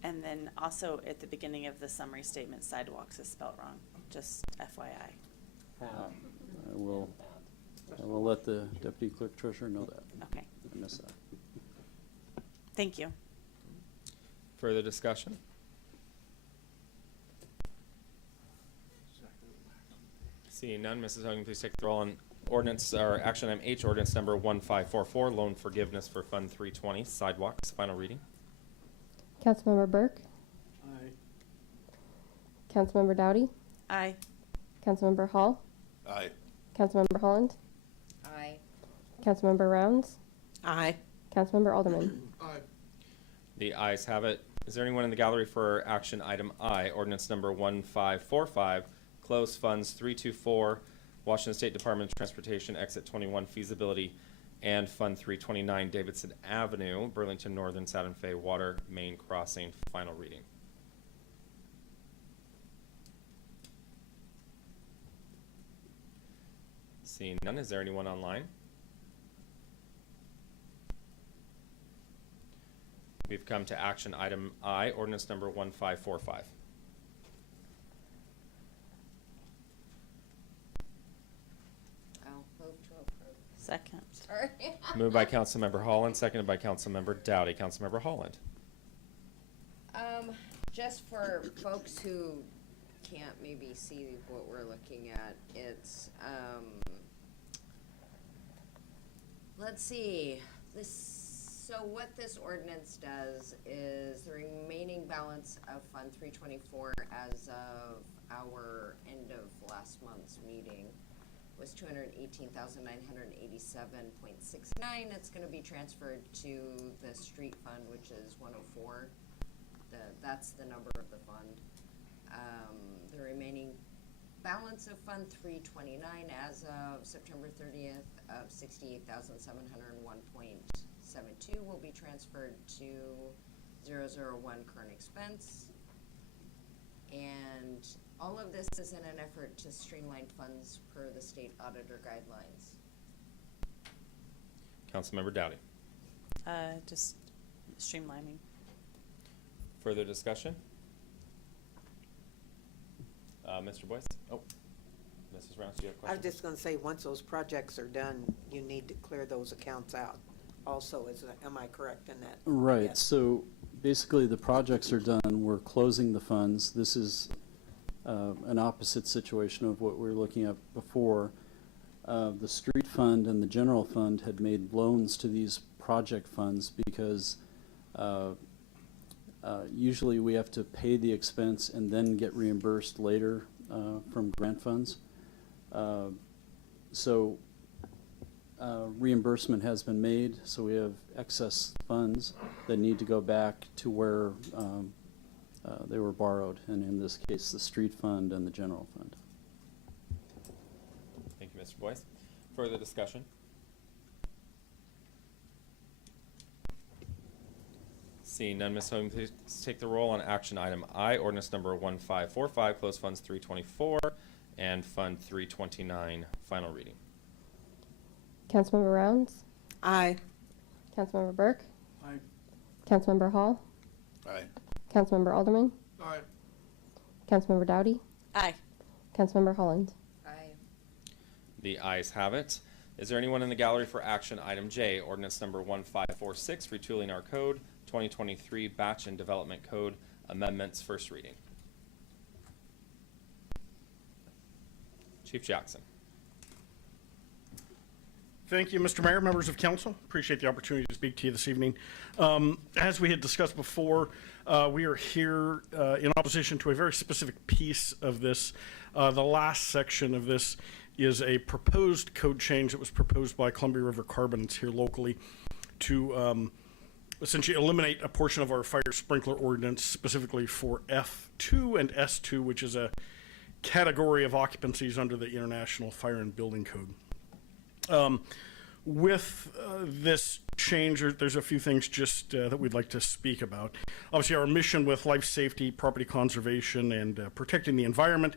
And then also at the beginning of the summary statement, sidewalks is spelled wrong, just FYI. I will let the deputy clerk treasurer know that. Okay, I missed that. thank you. Further discussion? Seeing none, Mrs. Hogan, please take the roll on ordinance, or action item H, ordinance number 1544, loan forgiveness for Fund 320 sidewalks, final reading. Councilmember Burke, Aye. Councilmember Dowdy, Aye. Councilmember Hall, Aye. Councilmember Holland, Aye. Councilmember Rounds, Aye. Councilmember Alderman. Aye. The ayes have it. Is there anyone in the gallery for action item I, ordinance number 1545, close funds 324, Washington State Department of Transportation, exit 21 feasibility, and Fund 329, Davidson Avenue, Burlington Northern Santa Fe Water Main Crossing, final reading. Seeing none, is there anyone online? We've come to action item I, ordinance number 1545. I'll move to approve. Second. Sorry. Moved by Councilmember Holland, seconded by Councilmember Dowdy. Councilmember Holland. Just for folks who can't maybe see what we're looking at, it's, let's see, so what this ordinance does is the remaining balance of Fund 324 as of our end of last month's meeting was $218,987.69. It's gonna be transferred to the street fund, which is 104. That's the number of the fund. The remaining balance of Fund 329 as of September 30th of $68,701.72 will be transferred to 001 current expense. And all of this is in an effort to streamline funds per the state auditor guidelines. Councilmember Dowdy. Just streamlining. Further discussion? Mr. Boyce? Oh, Mrs. Rounds, do you have a I question? was just gonna say, once those projects are done, you need to clear those accounts out. Also, am I correct in that? Right, Yes. so basically the projects are done, we're closing the funds. This is an opposite situation of what we were looking at before. The street fund and the general fund had made loans to these project funds because usually we have to pay the expense and then get reimbursed later from grant funds. So reimbursement has been made, so we have excess funds that need to go back to where they were borrowed, and in this case, the street fund and the general fund. Thank you, Mr. Boyce. Further discussion? Seeing none, Ms. Hogan, please take the roll on action item I, ordinance number 1545, close funds 324 and Fund 329, final reading. Councilmember Rounds, Aye. Councilmember Burke, Aye. Councilmember Hall, Aye. Councilmember Alderman, Aye. Councilmember Dowdy, Aye. Councilmember Holland. Aye. The ayes have it. Is there anyone in the gallery for action item J, ordinance number 1546, retooling our code, 2023 batch and development code amendments, first reading? Chief Jackson. Thank you, Mr. Mayor, members of council. Appreciate the opportunity to speak to you this evening. As we had discussed before, we are here in opposition to a very specific piece of this. The last section of this is a proposed code change that was proposed by Columbia River Carbons here locally to essentially eliminate a portion of our fire sprinkler ordinance, specifically for F2 and S2, which is a category of occupancies under the International Fire and Building Code. With this change, there's a few things just that we'd like to speak about. Obviously, our mission with life safety, property conservation, and protecting the environment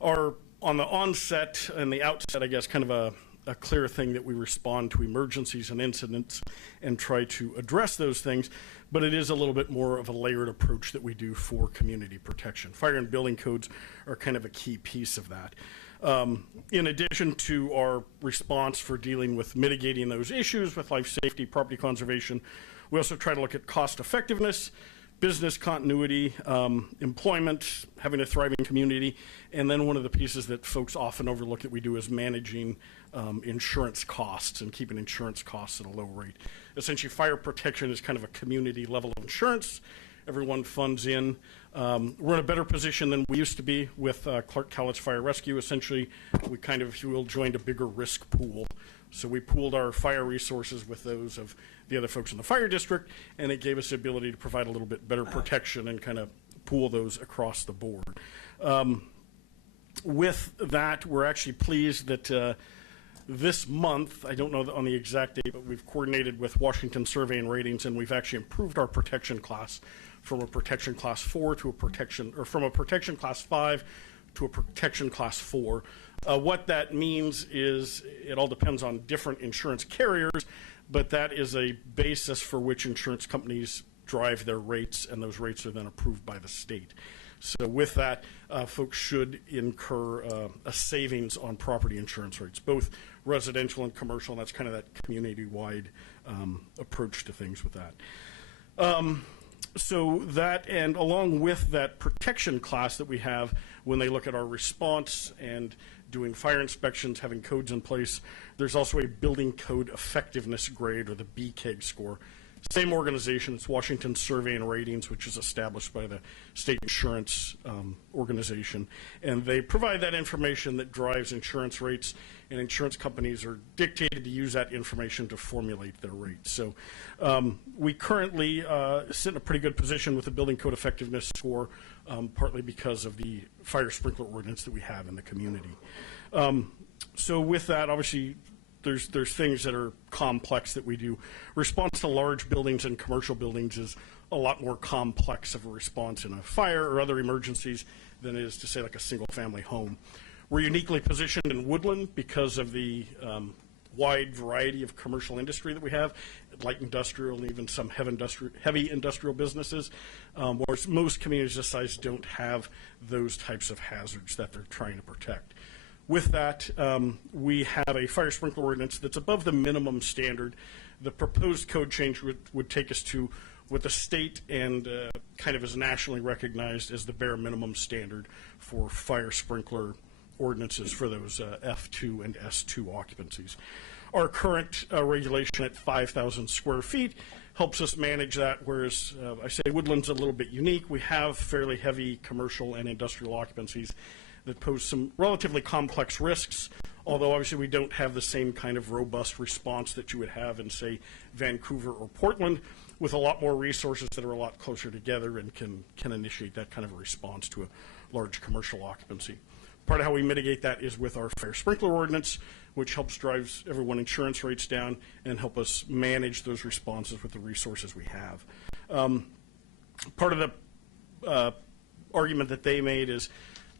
are on the onset and the outset, I guess, kind of a clear thing that we respond to emergencies and incidents and try to address those things, but it is a little bit more of a layered approach that we do for community protection. Fire and building codes are kind of a key piece of that. In addition to our response for dealing with mitigating those issues with life safety, property conservation, we also try to look at cost effectiveness, business continuity, employment, having a thriving community, and then one of the pieces that folks often overlook that we do is managing insurance costs and keeping insurance costs at a low rate. Essentially, fire protection is kind of a community level of insurance, everyone funds in. We're in a better position than we used to be with Clark Cowlitz Fire Rescue. Essentially, we kind of, if you will, joined a bigger risk pool. So we pooled our fire resources with those of the other folks in the fire district, and it gave us the ability to provide a little bit better protection and kind of pool those across the board. With that, we're actually pleased that this month, I don't know on the exact date, but we've coordinated with Washington Survey and Ratings, and we've actually improved our protection class from a protection class 4 to a protection, or from a protection class 5 to a protection class 4. What that means is it all depends on different insurance carriers, but that is a basis for which insurance companies drive their rates, and those rates are then approved by the state. So with that, folks should incur a savings on property insurance rates, both residential and commercial, and that's kind of that community-wide approach to things with that. So that, and along with that protection class that we have, when they look at our response and doing fire inspections, having codes in place, there's also a building code effectiveness grade, or the BCAG score. Same organization, it's Washington Survey and Ratings, which is established by the state insurance organization. And they provide that information that drives insurance rates, and insurance companies are dictated to use that information to formulate their rates. So we currently sit in a pretty good position with the building code effectiveness score, partly because of the fire sprinkler ordinance that we have in the community. So with that, obviously, there's things that are complex that we do. Response to large buildings and commercial buildings is a lot more complex of a response in a fire or other emergencies than it is to, say, like a single-family home. We're uniquely positioned in Woodland because of the wide variety of commercial industry that we have, light industrial and even some heavy industrial businesses, whereas most communities this size don't have those types of hazards that they're trying to protect. With that, we have a fire sprinkler ordinance that's above the minimum standard. The proposed code change would take us to what the state and kind of is nationally recognized as the bare minimum standard for fire sprinkler ordinances for those F2 and S2 occupancies. Our current regulation at 5,000 square feet helps us manage that, whereas I say Woodland's a little bit unique. We have fairly heavy commercial and industrial occupancies that pose some relatively complex risks, although obviously we don't have the same kind of robust response that you would have in, say, Vancouver or Portland, with a lot more resources that are a lot closer together and can initiate that kind of a response to a large commercial occupancy. Part of how we mitigate that is with our fire sprinkler ordinance, which helps drive everyone insurance rates down and help us manage those responses with the resources we have. Part of the argument that they made is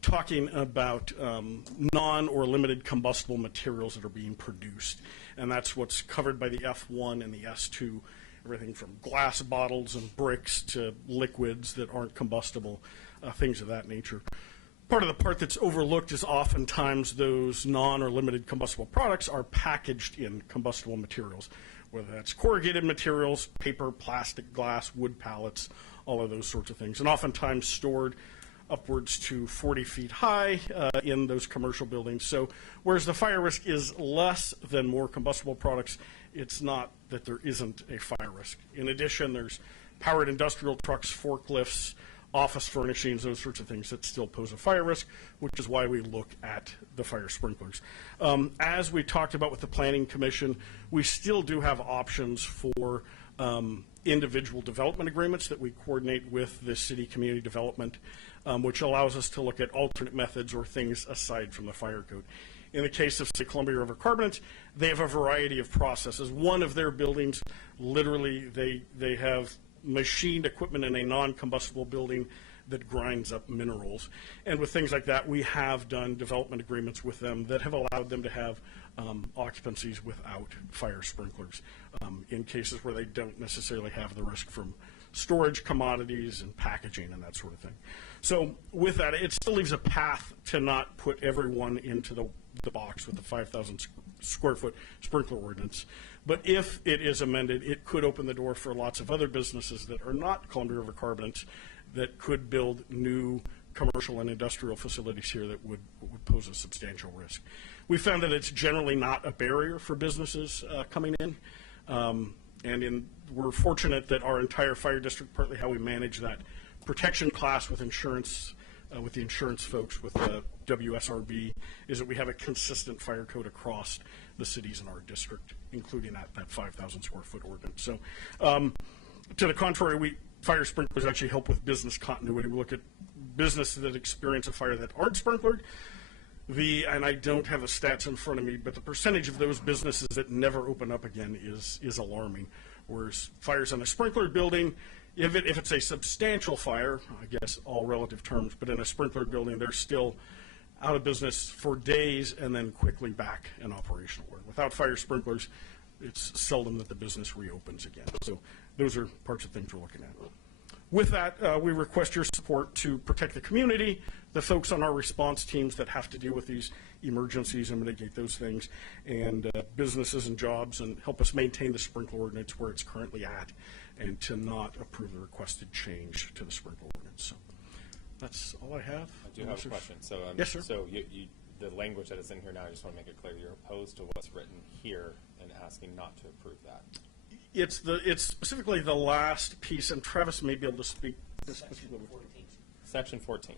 talking about non or limited combustible materials that are being produced. And that's what's covered by the F1 and the S2, everything from glass bottles and bricks to liquids that aren't combustible, things of that nature. Part of the part that's overlooked is oftentimes those non or limited combustible products are packaged in combustible materials, whether that's corrugated materials, paper, plastic, glass, wood pallets, all of those sorts of things, and oftentimes stored upwards to 40 feet high in those commercial buildings. So whereas the fire risk is less than more combustible products, it's not that there isn't a fire risk. In addition, there's powered industrial trucks, forklifts, office furnishings, those sorts of things that still pose a fire risk, which is why we look at the fire sprinklers. As we talked about with the Planning Commission, we still do have options for individual development agreements that we coordinate with the city community development, which allows us to look at alternate methods or things aside from the fire code. In the case of, say, Columbia River Carbonates, they have a variety of processes. One of their buildings, literally, they have machined equipment in a non-combustible building that grinds up minerals. And with things like that, we have done development agreements with them that have allowed them to have occupancies without fire sprinklers in cases where they don't necessarily have the risk from storage commodities and packaging and that sort of thing. So with that, it still leaves a path to not put everyone into the box with the 5,000 square foot sprinkler ordinance. But if it is amended, it could open the door for lots of other businesses that are not Columbia River Carbonates that could build new commercial and industrial facilities here that would pose a substantial risk. We found that it's generally not a barrier for businesses coming in. we're fortunate that our entire fire district, partly how we manage that protection class with insurance, with the insurance folks, with the WSRB, is that we have a consistent fire code across the cities in our district, including that 5,000 square foot ordinance. So to the contrary, fire sprinklers actually help with business continuity. We look at businesses that experience a fire that aren't sprinklered. And I don't have the stats in front of me, but the percentage of those businesses that never open up again is alarming. Whereas fires in a sprinklered building, if it's a substantial fire, I guess all relative terms, but in a sprinklered building, they're still out of business for days and then quickly back in operational. Without fire sprinklers, it's seldom that the business reopens again. So those are parts of things we're looking at. With that, we request your support to protect the community, the folks on our response teams that have to deal with these emergencies and mitigate those things, and businesses and jobs, and help us maintain the sprinkler ordinance where it's currently at, and to not approve the requested change to the sprinkler ordinance. So that's all I have. I do have a question. So, yes, sir. So the language that is in here now, I just want to make it clear, you're opposed to what's written here and asking not to approve that. It's specifically the last piece, and Travis may be able to speak specifically. Section 14.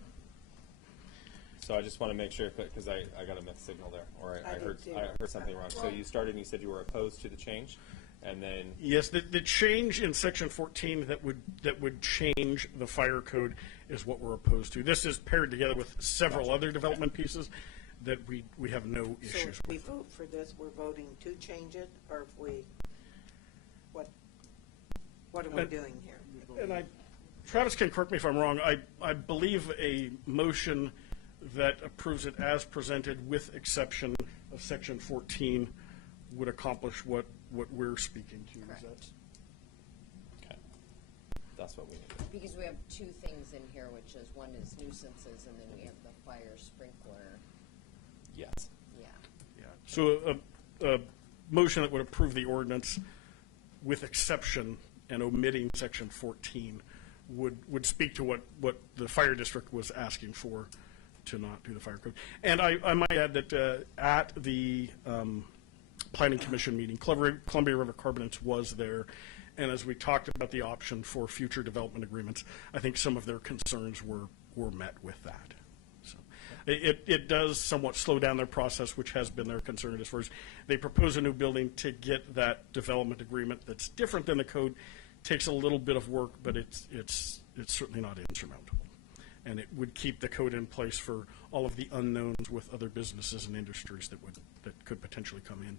So I just want to make sure, because I got a mixed signal there, or I heard something wrong. So you started and you said you were opposed to the change, and then Yes, the change in section 14 that would change the fire code is what we're opposed to. This is paired together with several other development pieces that we have no So issues if we with. vote for this, we're voting to change it, or if we, what are we doing here? And Travis can correct me if I'm wrong. I believe a motion that approves it as presented with exception of section 14 would accomplish what we're speaking to. Correct. okay, that's what we need. Because we have two things in here, which is one is nuisances, and then we have the fire sprinkler. Yes. Yeah. Yeah. So a motion that would approve the ordinance with exception and omitting section 14 would speak to what the fire district was asking for, to not do the fire code. And I might add that at the Planning Commission meeting, Columbia River Carbonates was there, and as we talked about the option for future development agreements, I think some of their concerns were met with that. So it does somewhat slow down their process, which has been their concern as far as they propose a new building to get that development agreement that's different than the code. Takes a little bit of work, but it's certainly not insurmountable. And it would keep the code in place for all of the unknowns with other businesses and industries that could potentially come in.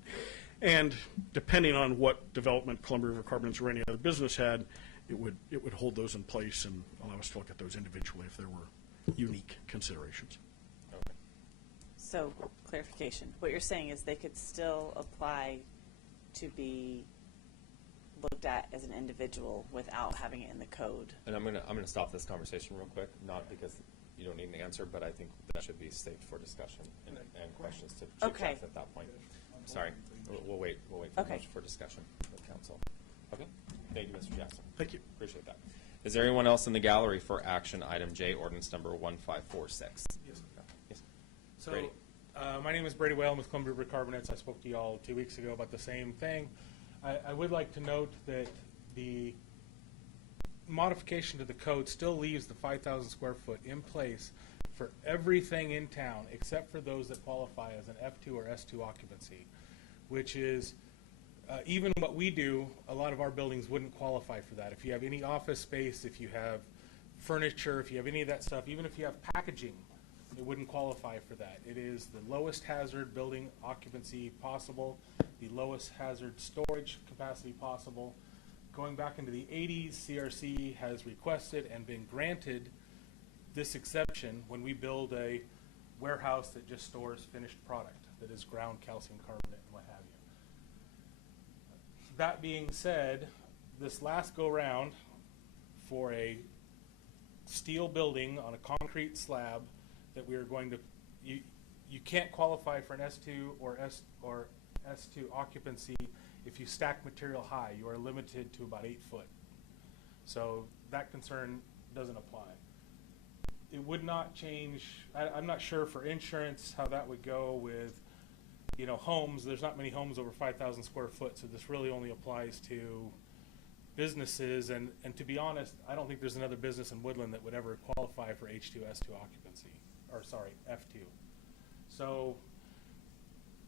And depending on what development Columbia River Carbonates or any other business had, it would hold those in place and allow us to look at those individually if there were unique considerations. Okay. So, clarification, what you're saying is they could still apply to be looked at as an individual without having it in the code. And I'm gonna stop this conversation real quick, not because you don't need an answer, but I think that should be saved for discussion and questions to Chief Okay. Jeff at that point. Sorry, we'll wait for Okay. for discussion with council. Okay, thank you, Mr. Jackson. Thank you. Appreciate that. Is there anyone else in the gallery for action item J, ordinance number 1546? Yes. Yes. So, Brady. my name is Brady Whalen with Columbia River Carbonates. I spoke to y'all 2 weeks ago about the same thing. I would like to note that the modification to the code still leaves the 5,000 square foot in place for everything in town except for those that qualify as an F2 or S2 occupancy, which is even what we do, a lot of our buildings wouldn't qualify for that. If you have any office space, if you have furniture, if you have any of that stuff, even if you have packaging, it wouldn't qualify for that. It is the lowest hazard building occupancy possible, the lowest hazard storage capacity possible. Going back into the 80s, CRC has requested and been granted this exception when we build a warehouse that just stores finished product, that is ground calcium carbonate and what have you. That being said, this last go round for a steel building on a concrete slab that we are going to, you can't qualify for an S2 or S2 occupancy if you stack material high. You are limited to about 8 foot. So that concern doesn't apply. It would not change, I'm not sure for insurance how that would go with you know, homes, there's not many homes over 5,000 square foot, so this really only applies to businesses, and to be honest, I don't think there's another business in Woodland that would ever qualify for H2S2 occupancy, or sorry, F2. So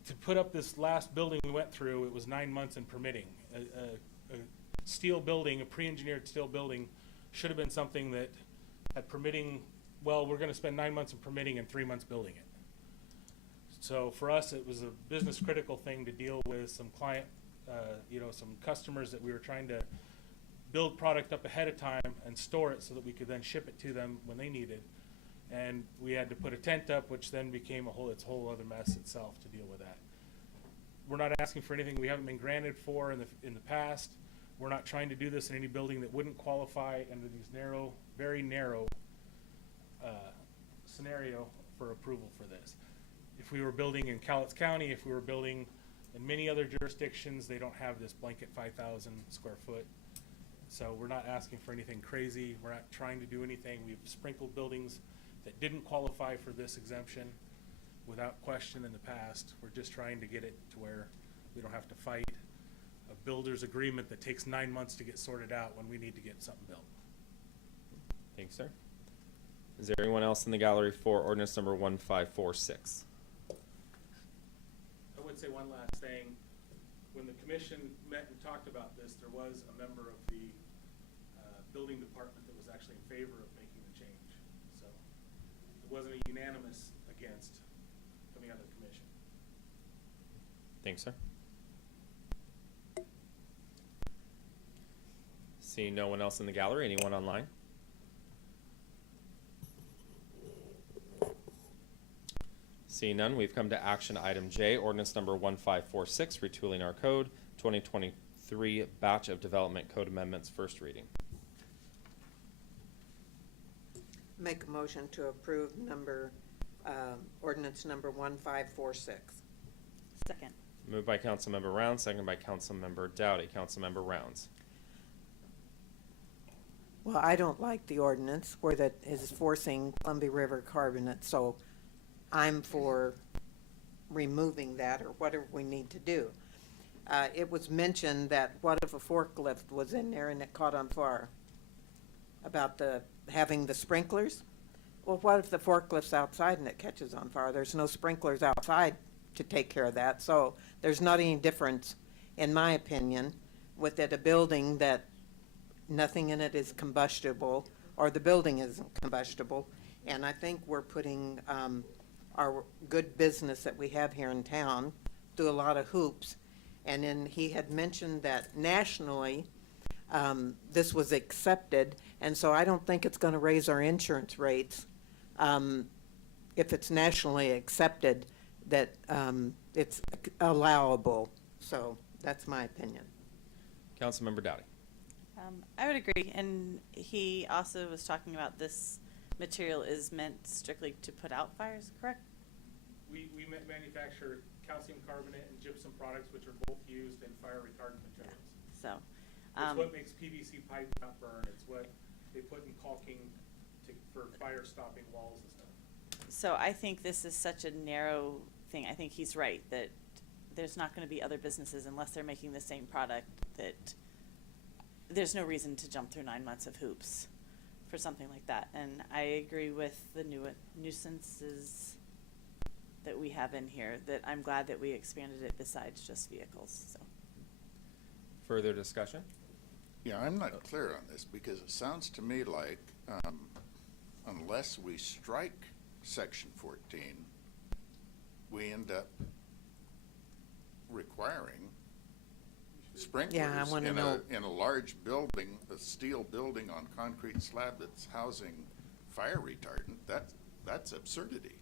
to put up this last building we went through, it was 9 months in permitting. A steel building, a pre-engineered steel building, should have been something that had permitting, well, we're gonna spend 9 months in permitting and 3 months building it. So for us, it was a business critical thing to deal with some client, you know, some customers that we were trying to build product up ahead of time and store it so that we could then ship it to them when they needed. And we had to put a tent up, which then became it's a whole other mess itself to deal with that. We're not asking for anything we haven't been granted for in the past. We're not trying to do this in any building that wouldn't qualify under these narrow, very narrow scenario for approval for this. If we were building in Cowlitz County, if we were building in many other jurisdictions, they don't have this blanket 5,000 square foot. So we're not asking for anything crazy. We're not trying to do anything. We've sprinkled buildings that didn't qualify for this exemption without question in the past. We're just trying to get it to where we don't have to fight a builder's agreement that takes 9 months to get sorted out when we need to get something built. Thanks, sir. Is there anyone else in the gallery for ordinance number 1546? I would say one last thing. When the commission met and talked about this, there was a member of the building department that was actually in favor of making the change. So it wasn't a unanimous against coming out of the commission. Thanks, sir. Seeing no one else in the gallery, anyone online? Seeing none, we've come to action item J, ordinance number 1546, retooling our code, 2023 batch of development code amendments, first reading. Make a motion to approve ordinance number 1546. Second. Moved by Councilmember Rounds, seconded by Councilmember Dowdy. Councilmember Rounds. Well, I don't like the ordinance where that is forcing Columbia River carbonate, so I'm for removing that or whatever we need to do. It was mentioned that what if a forklift was in there and it caught on fire? About having the sprinklers? Well, what if the forklift's outside and it catches on fire? There's no sprinklers outside to take care of that, so there's not any difference, in my opinion, with it a building that nothing in it is combustible, or the building isn't combustible. And I think we're putting our good business that we have here in town through a lot of hoops. And then he had mentioned that nationally, this was accepted, and so I don't think it's going to raise our insurance rates if it's nationally accepted, that it's allowable. So that's my opinion. Councilmember Dowdy. I would agree, and he also was talking about this material is meant strictly to put out fires, correct? We manufacture calcium carbonate and gypsum products, which are both used in fire retardant materials. So, It's what makes PVC pipe not burn. It's what they put in caulking for fire stopping walls and stuff. so I think this is such a narrow thing. I think he's right that there's not going to be other businesses unless they're making the same product, that there's no reason to jump through 9 months of hoops for something like that. And I agree with the nuisances that we have in here, that I'm glad that we expanded it besides just vehicles, so. Further discussion? Yeah, I'm not clear on this because it sounds to me like unless we strike section 14, we end up requiring sprinklers Yeah, I wanna know. in a large building, a steel building on concrete slab that's housing fire retardant. That's absurdity.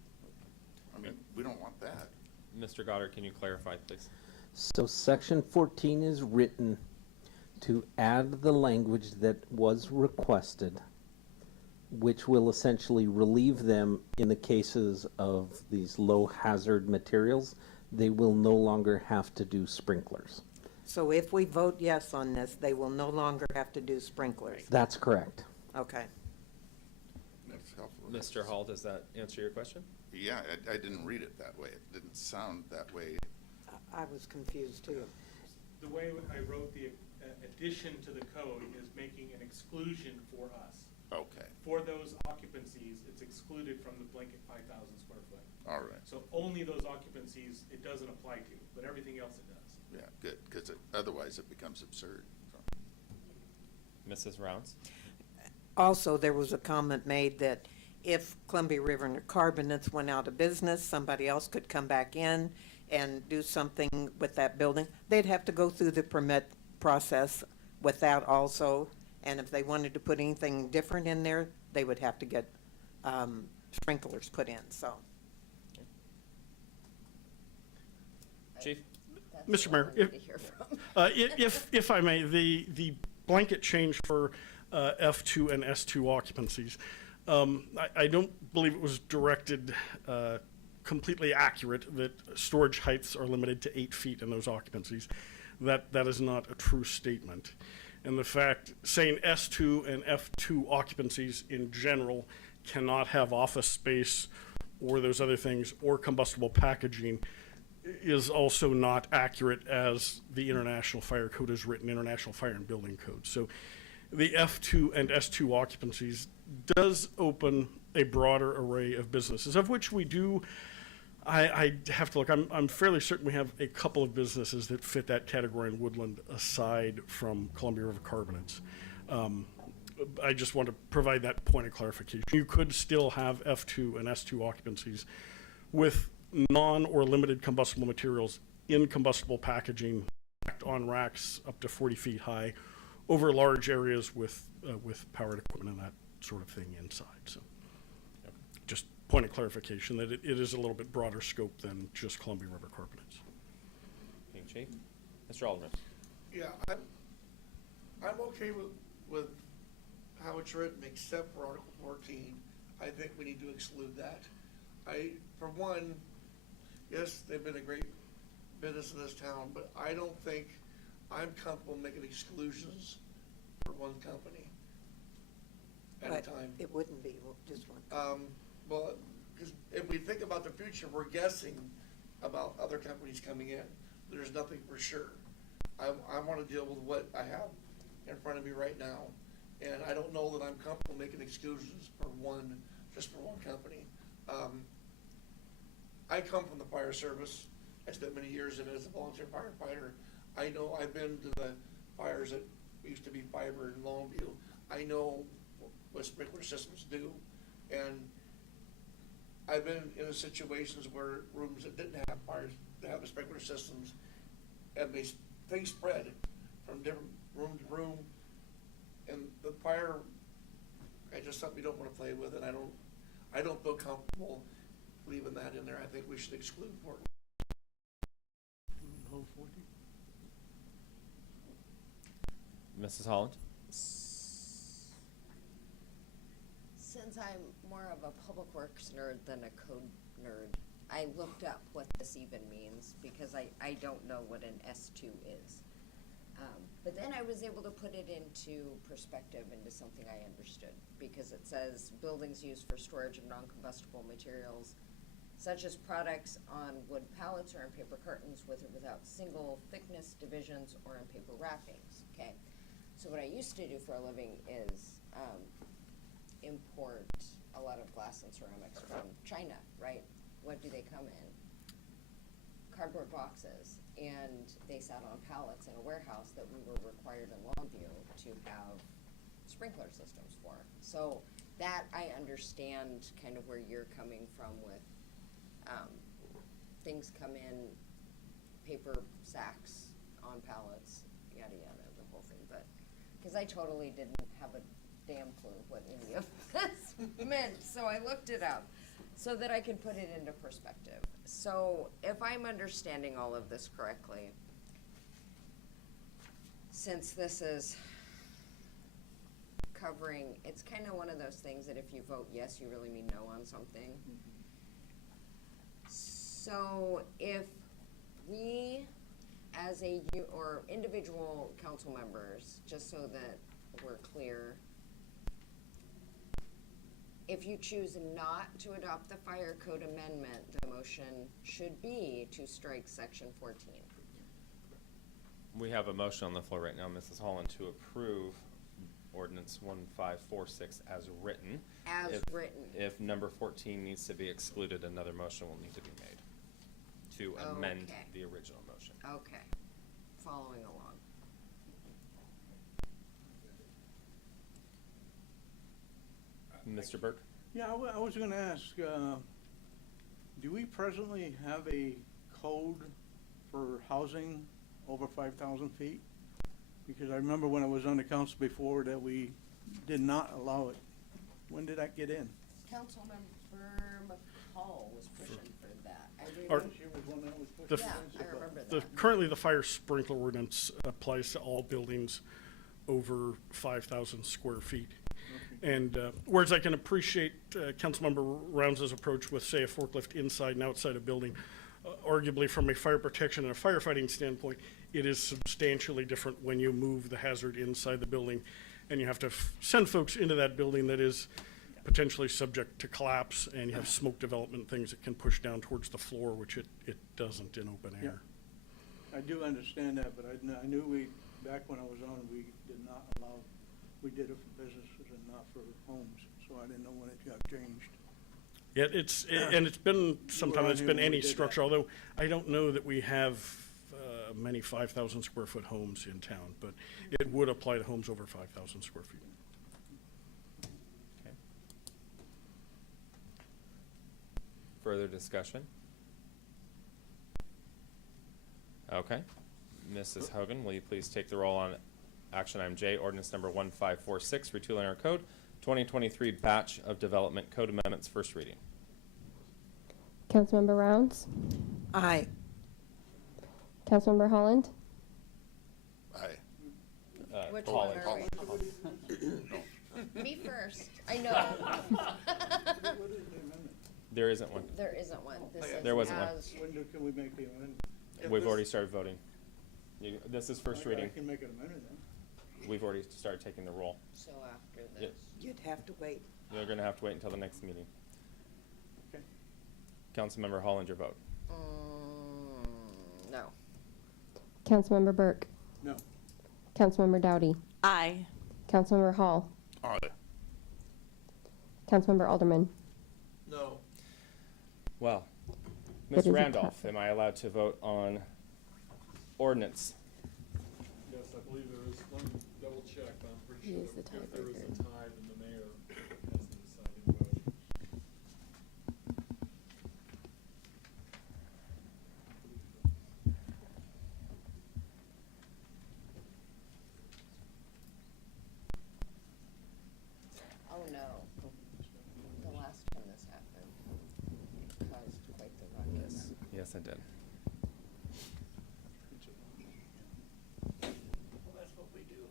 I mean, we don't want that. Mr. Goddard, can you clarify, please? So section 14 is written to add the language that was requested, which will essentially relieve them in the cases of these low hazard materials. They will no longer have to do sprinklers. So if we vote yes on this, they will no longer have to do sprinklers. That's correct. Okay. That's helpful. Mr. Hall, does that answer your question? Yeah, I didn't read it that way. It didn't sound that way I was confused too. The way I wrote the addition to the code is making an exclusion for us. Okay, For those occupancies, it's excluded from the blanket 5,000 square foot. all right. So only those occupancies it doesn't apply to, but everything else it does. Yeah, good, because otherwise it becomes absurd. So. Mrs. Rounds? Also, there was a comment made that if Columbia River and Carbonates went out of business, somebody else could come back in and do something with that building. They'd have to go through the permit process with that also. And if they wanted to put anything different in there, they would have to get sprinklers put in, so. Chief? Mr. Mayor, if I may, the blanket change for F2 and S2 occupancies, I don't believe it was directed completely accurate that storage heights are limited to 8 feet in those occupancies. That is not a true statement. And the fact saying S2 and F2 occupancies in general cannot have office space or those other things or combustible packaging is also not accurate as the International Fire Code is written, International Fire and Building Code. So the F2 and S2 occupancies does open a broader array of businesses, of which we do. I have to look. I'm fairly certain we have a couple of businesses that fit that category in Woodland aside from Columbia River Carbonates. I just want to provide that point of clarification. You could still have F2 and S2 occupancies with non or limited combustible materials in combustible packaging stacked on racks up to 40 feet high over large areas with powered equipment and that sort of thing inside. So just point of clarification that it is a little bit broader scope than just Columbia River Carbonates. Thank you, Chief. Mr. Alderman? Yeah, I'm okay with how it's written, except for Article 14. I think we need to exclude that. For one, yes, they've been a great business in this town, but I don't think I'm comfortable making exclusions for one company at a time. It wouldn't be, just one. Well, because if we think about the future, we're guessing about other companies coming in. There's nothing for sure. I want to deal with what I have in front of me right now, and I don't know that I'm comfortable making exclusions for just for one company. I come from the fire service. I spent many years in it as a volunteer firefighter. I know I've been to the fires that used to be Fiber in Longview. I know what sprinkler systems do, and I've been in situations where rooms that didn't have fires, that have the sprinkler systems, and things spread from different room to room, and the fire is just something you don't want to play with, and I don't feel comfortable leaving that in there. I think we should exclude for it. Mrs. Holland? Since I'm more of a public works nerd than a code nerd, I looked up what this even means because I don't know what an S2 is. But then I was able to put it into perspective, into something I understood, because it says buildings used for storage of non-combustible materials, such as products on wood pallets or in paper cartons with or without single thickness divisions or in paper wrappings, okay? So what I used to do for a living is import a lot of glass and ceramics from China, right? What do they come in? Cardboard boxes, and they sat on pallets in a warehouse that we were required in Longview to have sprinkler systems for. So that I understand kind of where you're coming from with things come in paper sacks on pallets, yada yada, the whole thing. But because I totally didn't have a damn clue what any of this meant, so I looked it up so that I can put it into perspective. So if I'm understanding all of this correctly, since this is covering, it's kind of one of those things that if you vote yes, you really mean no on something. So if we, as or individual council members, just so that we're clear, if you choose not to adopt the fire code amendment, the motion should be to strike section 14. We have a motion on the floor right now, Mrs. Holland, to approve ordinance 1546 as written. As If- written. If number 14 needs to be excluded, another motion will need to be made to amend Okay. the original motion. Okay, following along. Mr. Burke? Yeah, I was gonna ask, do we presently have a code for housing over 5,000 feet? Because I remember when I was on the council before that we did not allow it. When did that get in? Councilmember McCall was pushing for that. I Or- remember. She was one that was The pushing f- against Yeah, it, I but- remember The, that. currently, the fire sprinkler ordinance applies to all buildings over 5,000 square feet. And whereas I can appreciate Councilmember Rounds' approach with, say, a forklift inside and outside a building, arguably from a fire protection and a firefighting standpoint, it is substantially different when you move the hazard inside the building and you have to send folks into that building that is potentially subject to collapse, and you have smoke development, things that can push down towards the floor, which it doesn't in open air. I do understand that, but I knew we, back when I was on, we did not allow, we did it for businesses and not for homes, so I didn't know when it got changed. Yeah, and it's been, sometimes it's been any did that. structure, although I don't know that we have many 5,000 square foot homes in town, but it would apply to homes over 5,000 square feet. Okay. Further discussion? Okay. Mrs. Hogan, will you please take the roll on action item J, ordinance number 1546, retooling our code, 2023 batch of development code amendments, first reading. Councilmember Rounds, Aye. Councilmember Holland, Aye. Which Holland. one are we? Me first, I know. There isn't one. There isn't one. This is There wasn't one. as- When can we make the amendment? We've already started voting. This is first I reading. can make an amendment then. We've already started taking the roll. So after Yeah. this. You'd have to wait. You're gonna have to wait until the next meeting. Okay. Councilmember Holland, your vote. No. Councilmember Burke, No. Councilmember Dowdy, Aye. Councilmember Hall, Aye. Councilmember Alderman. No. Well, It Ms. is a Randolph, tie. am I allowed to vote on ordinance? Yes, I believe there is, let me double check, but I'm pretty He sure is the that if there is a tiebreaker. tie, then the mayor has the deciding vote. Oh, no. The last time this happened, it caused quite the ruckus. Yes, I did. Well, that's what we do.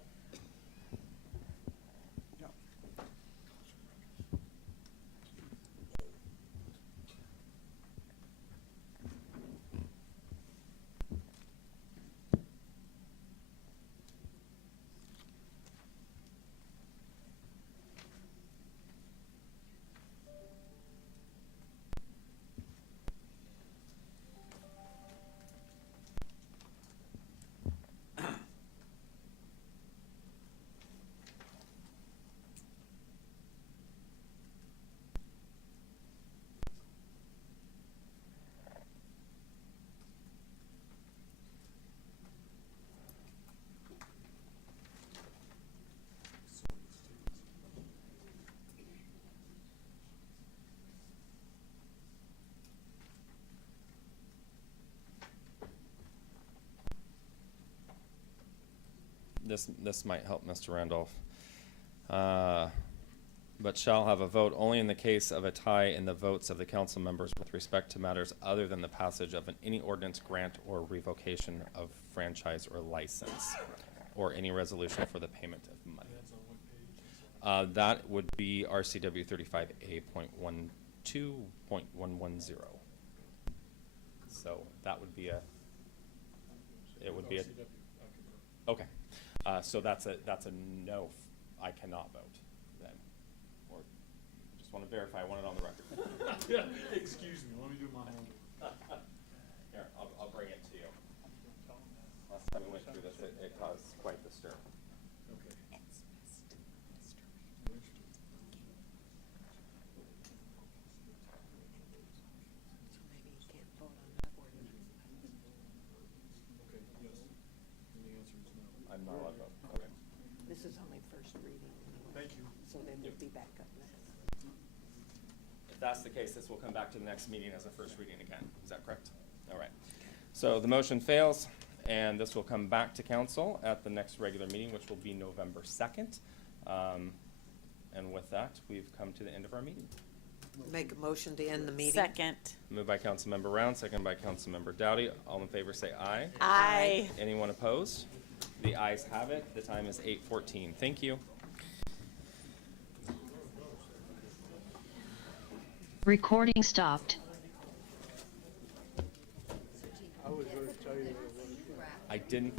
This might help Mr. Randolph. But shall have a vote only in the case of a tie in the votes of the council members with respect to matters other than the passage of any ordinance, grant, or revocation of franchise or license, or any resolution for the payment of money. That's on what page? That would be RCW 35A.12.110. So that would be it would be a, RCW, okay. okay. So that's a no, I cannot vote then. Or just want to verify, I want it on the record. Yeah, excuse me, let me do my homework. Here, I'll bring it to you. Unless time we went through this, it caused quite the stir. I'm not allowed to vote. Okay. This is only first reading anyway. Thank you. So then we'll be back up next. If that's the case, this will come back to the next meeting as a first reading again. Is that correct? All right. So the motion fails, and this will come back to council at the next regular meeting, which will be November 2nd. And with that, we've come to the end of our meeting. Make a motion to end the meeting. Second. Moved by Councilmember Round, second by Councilmember Dowdy. All in favor say aye. Aye. Anyone opposed? The ayes have it. The time is 8:14. Thank you. Recording stopped. I was going to tell you. I didn't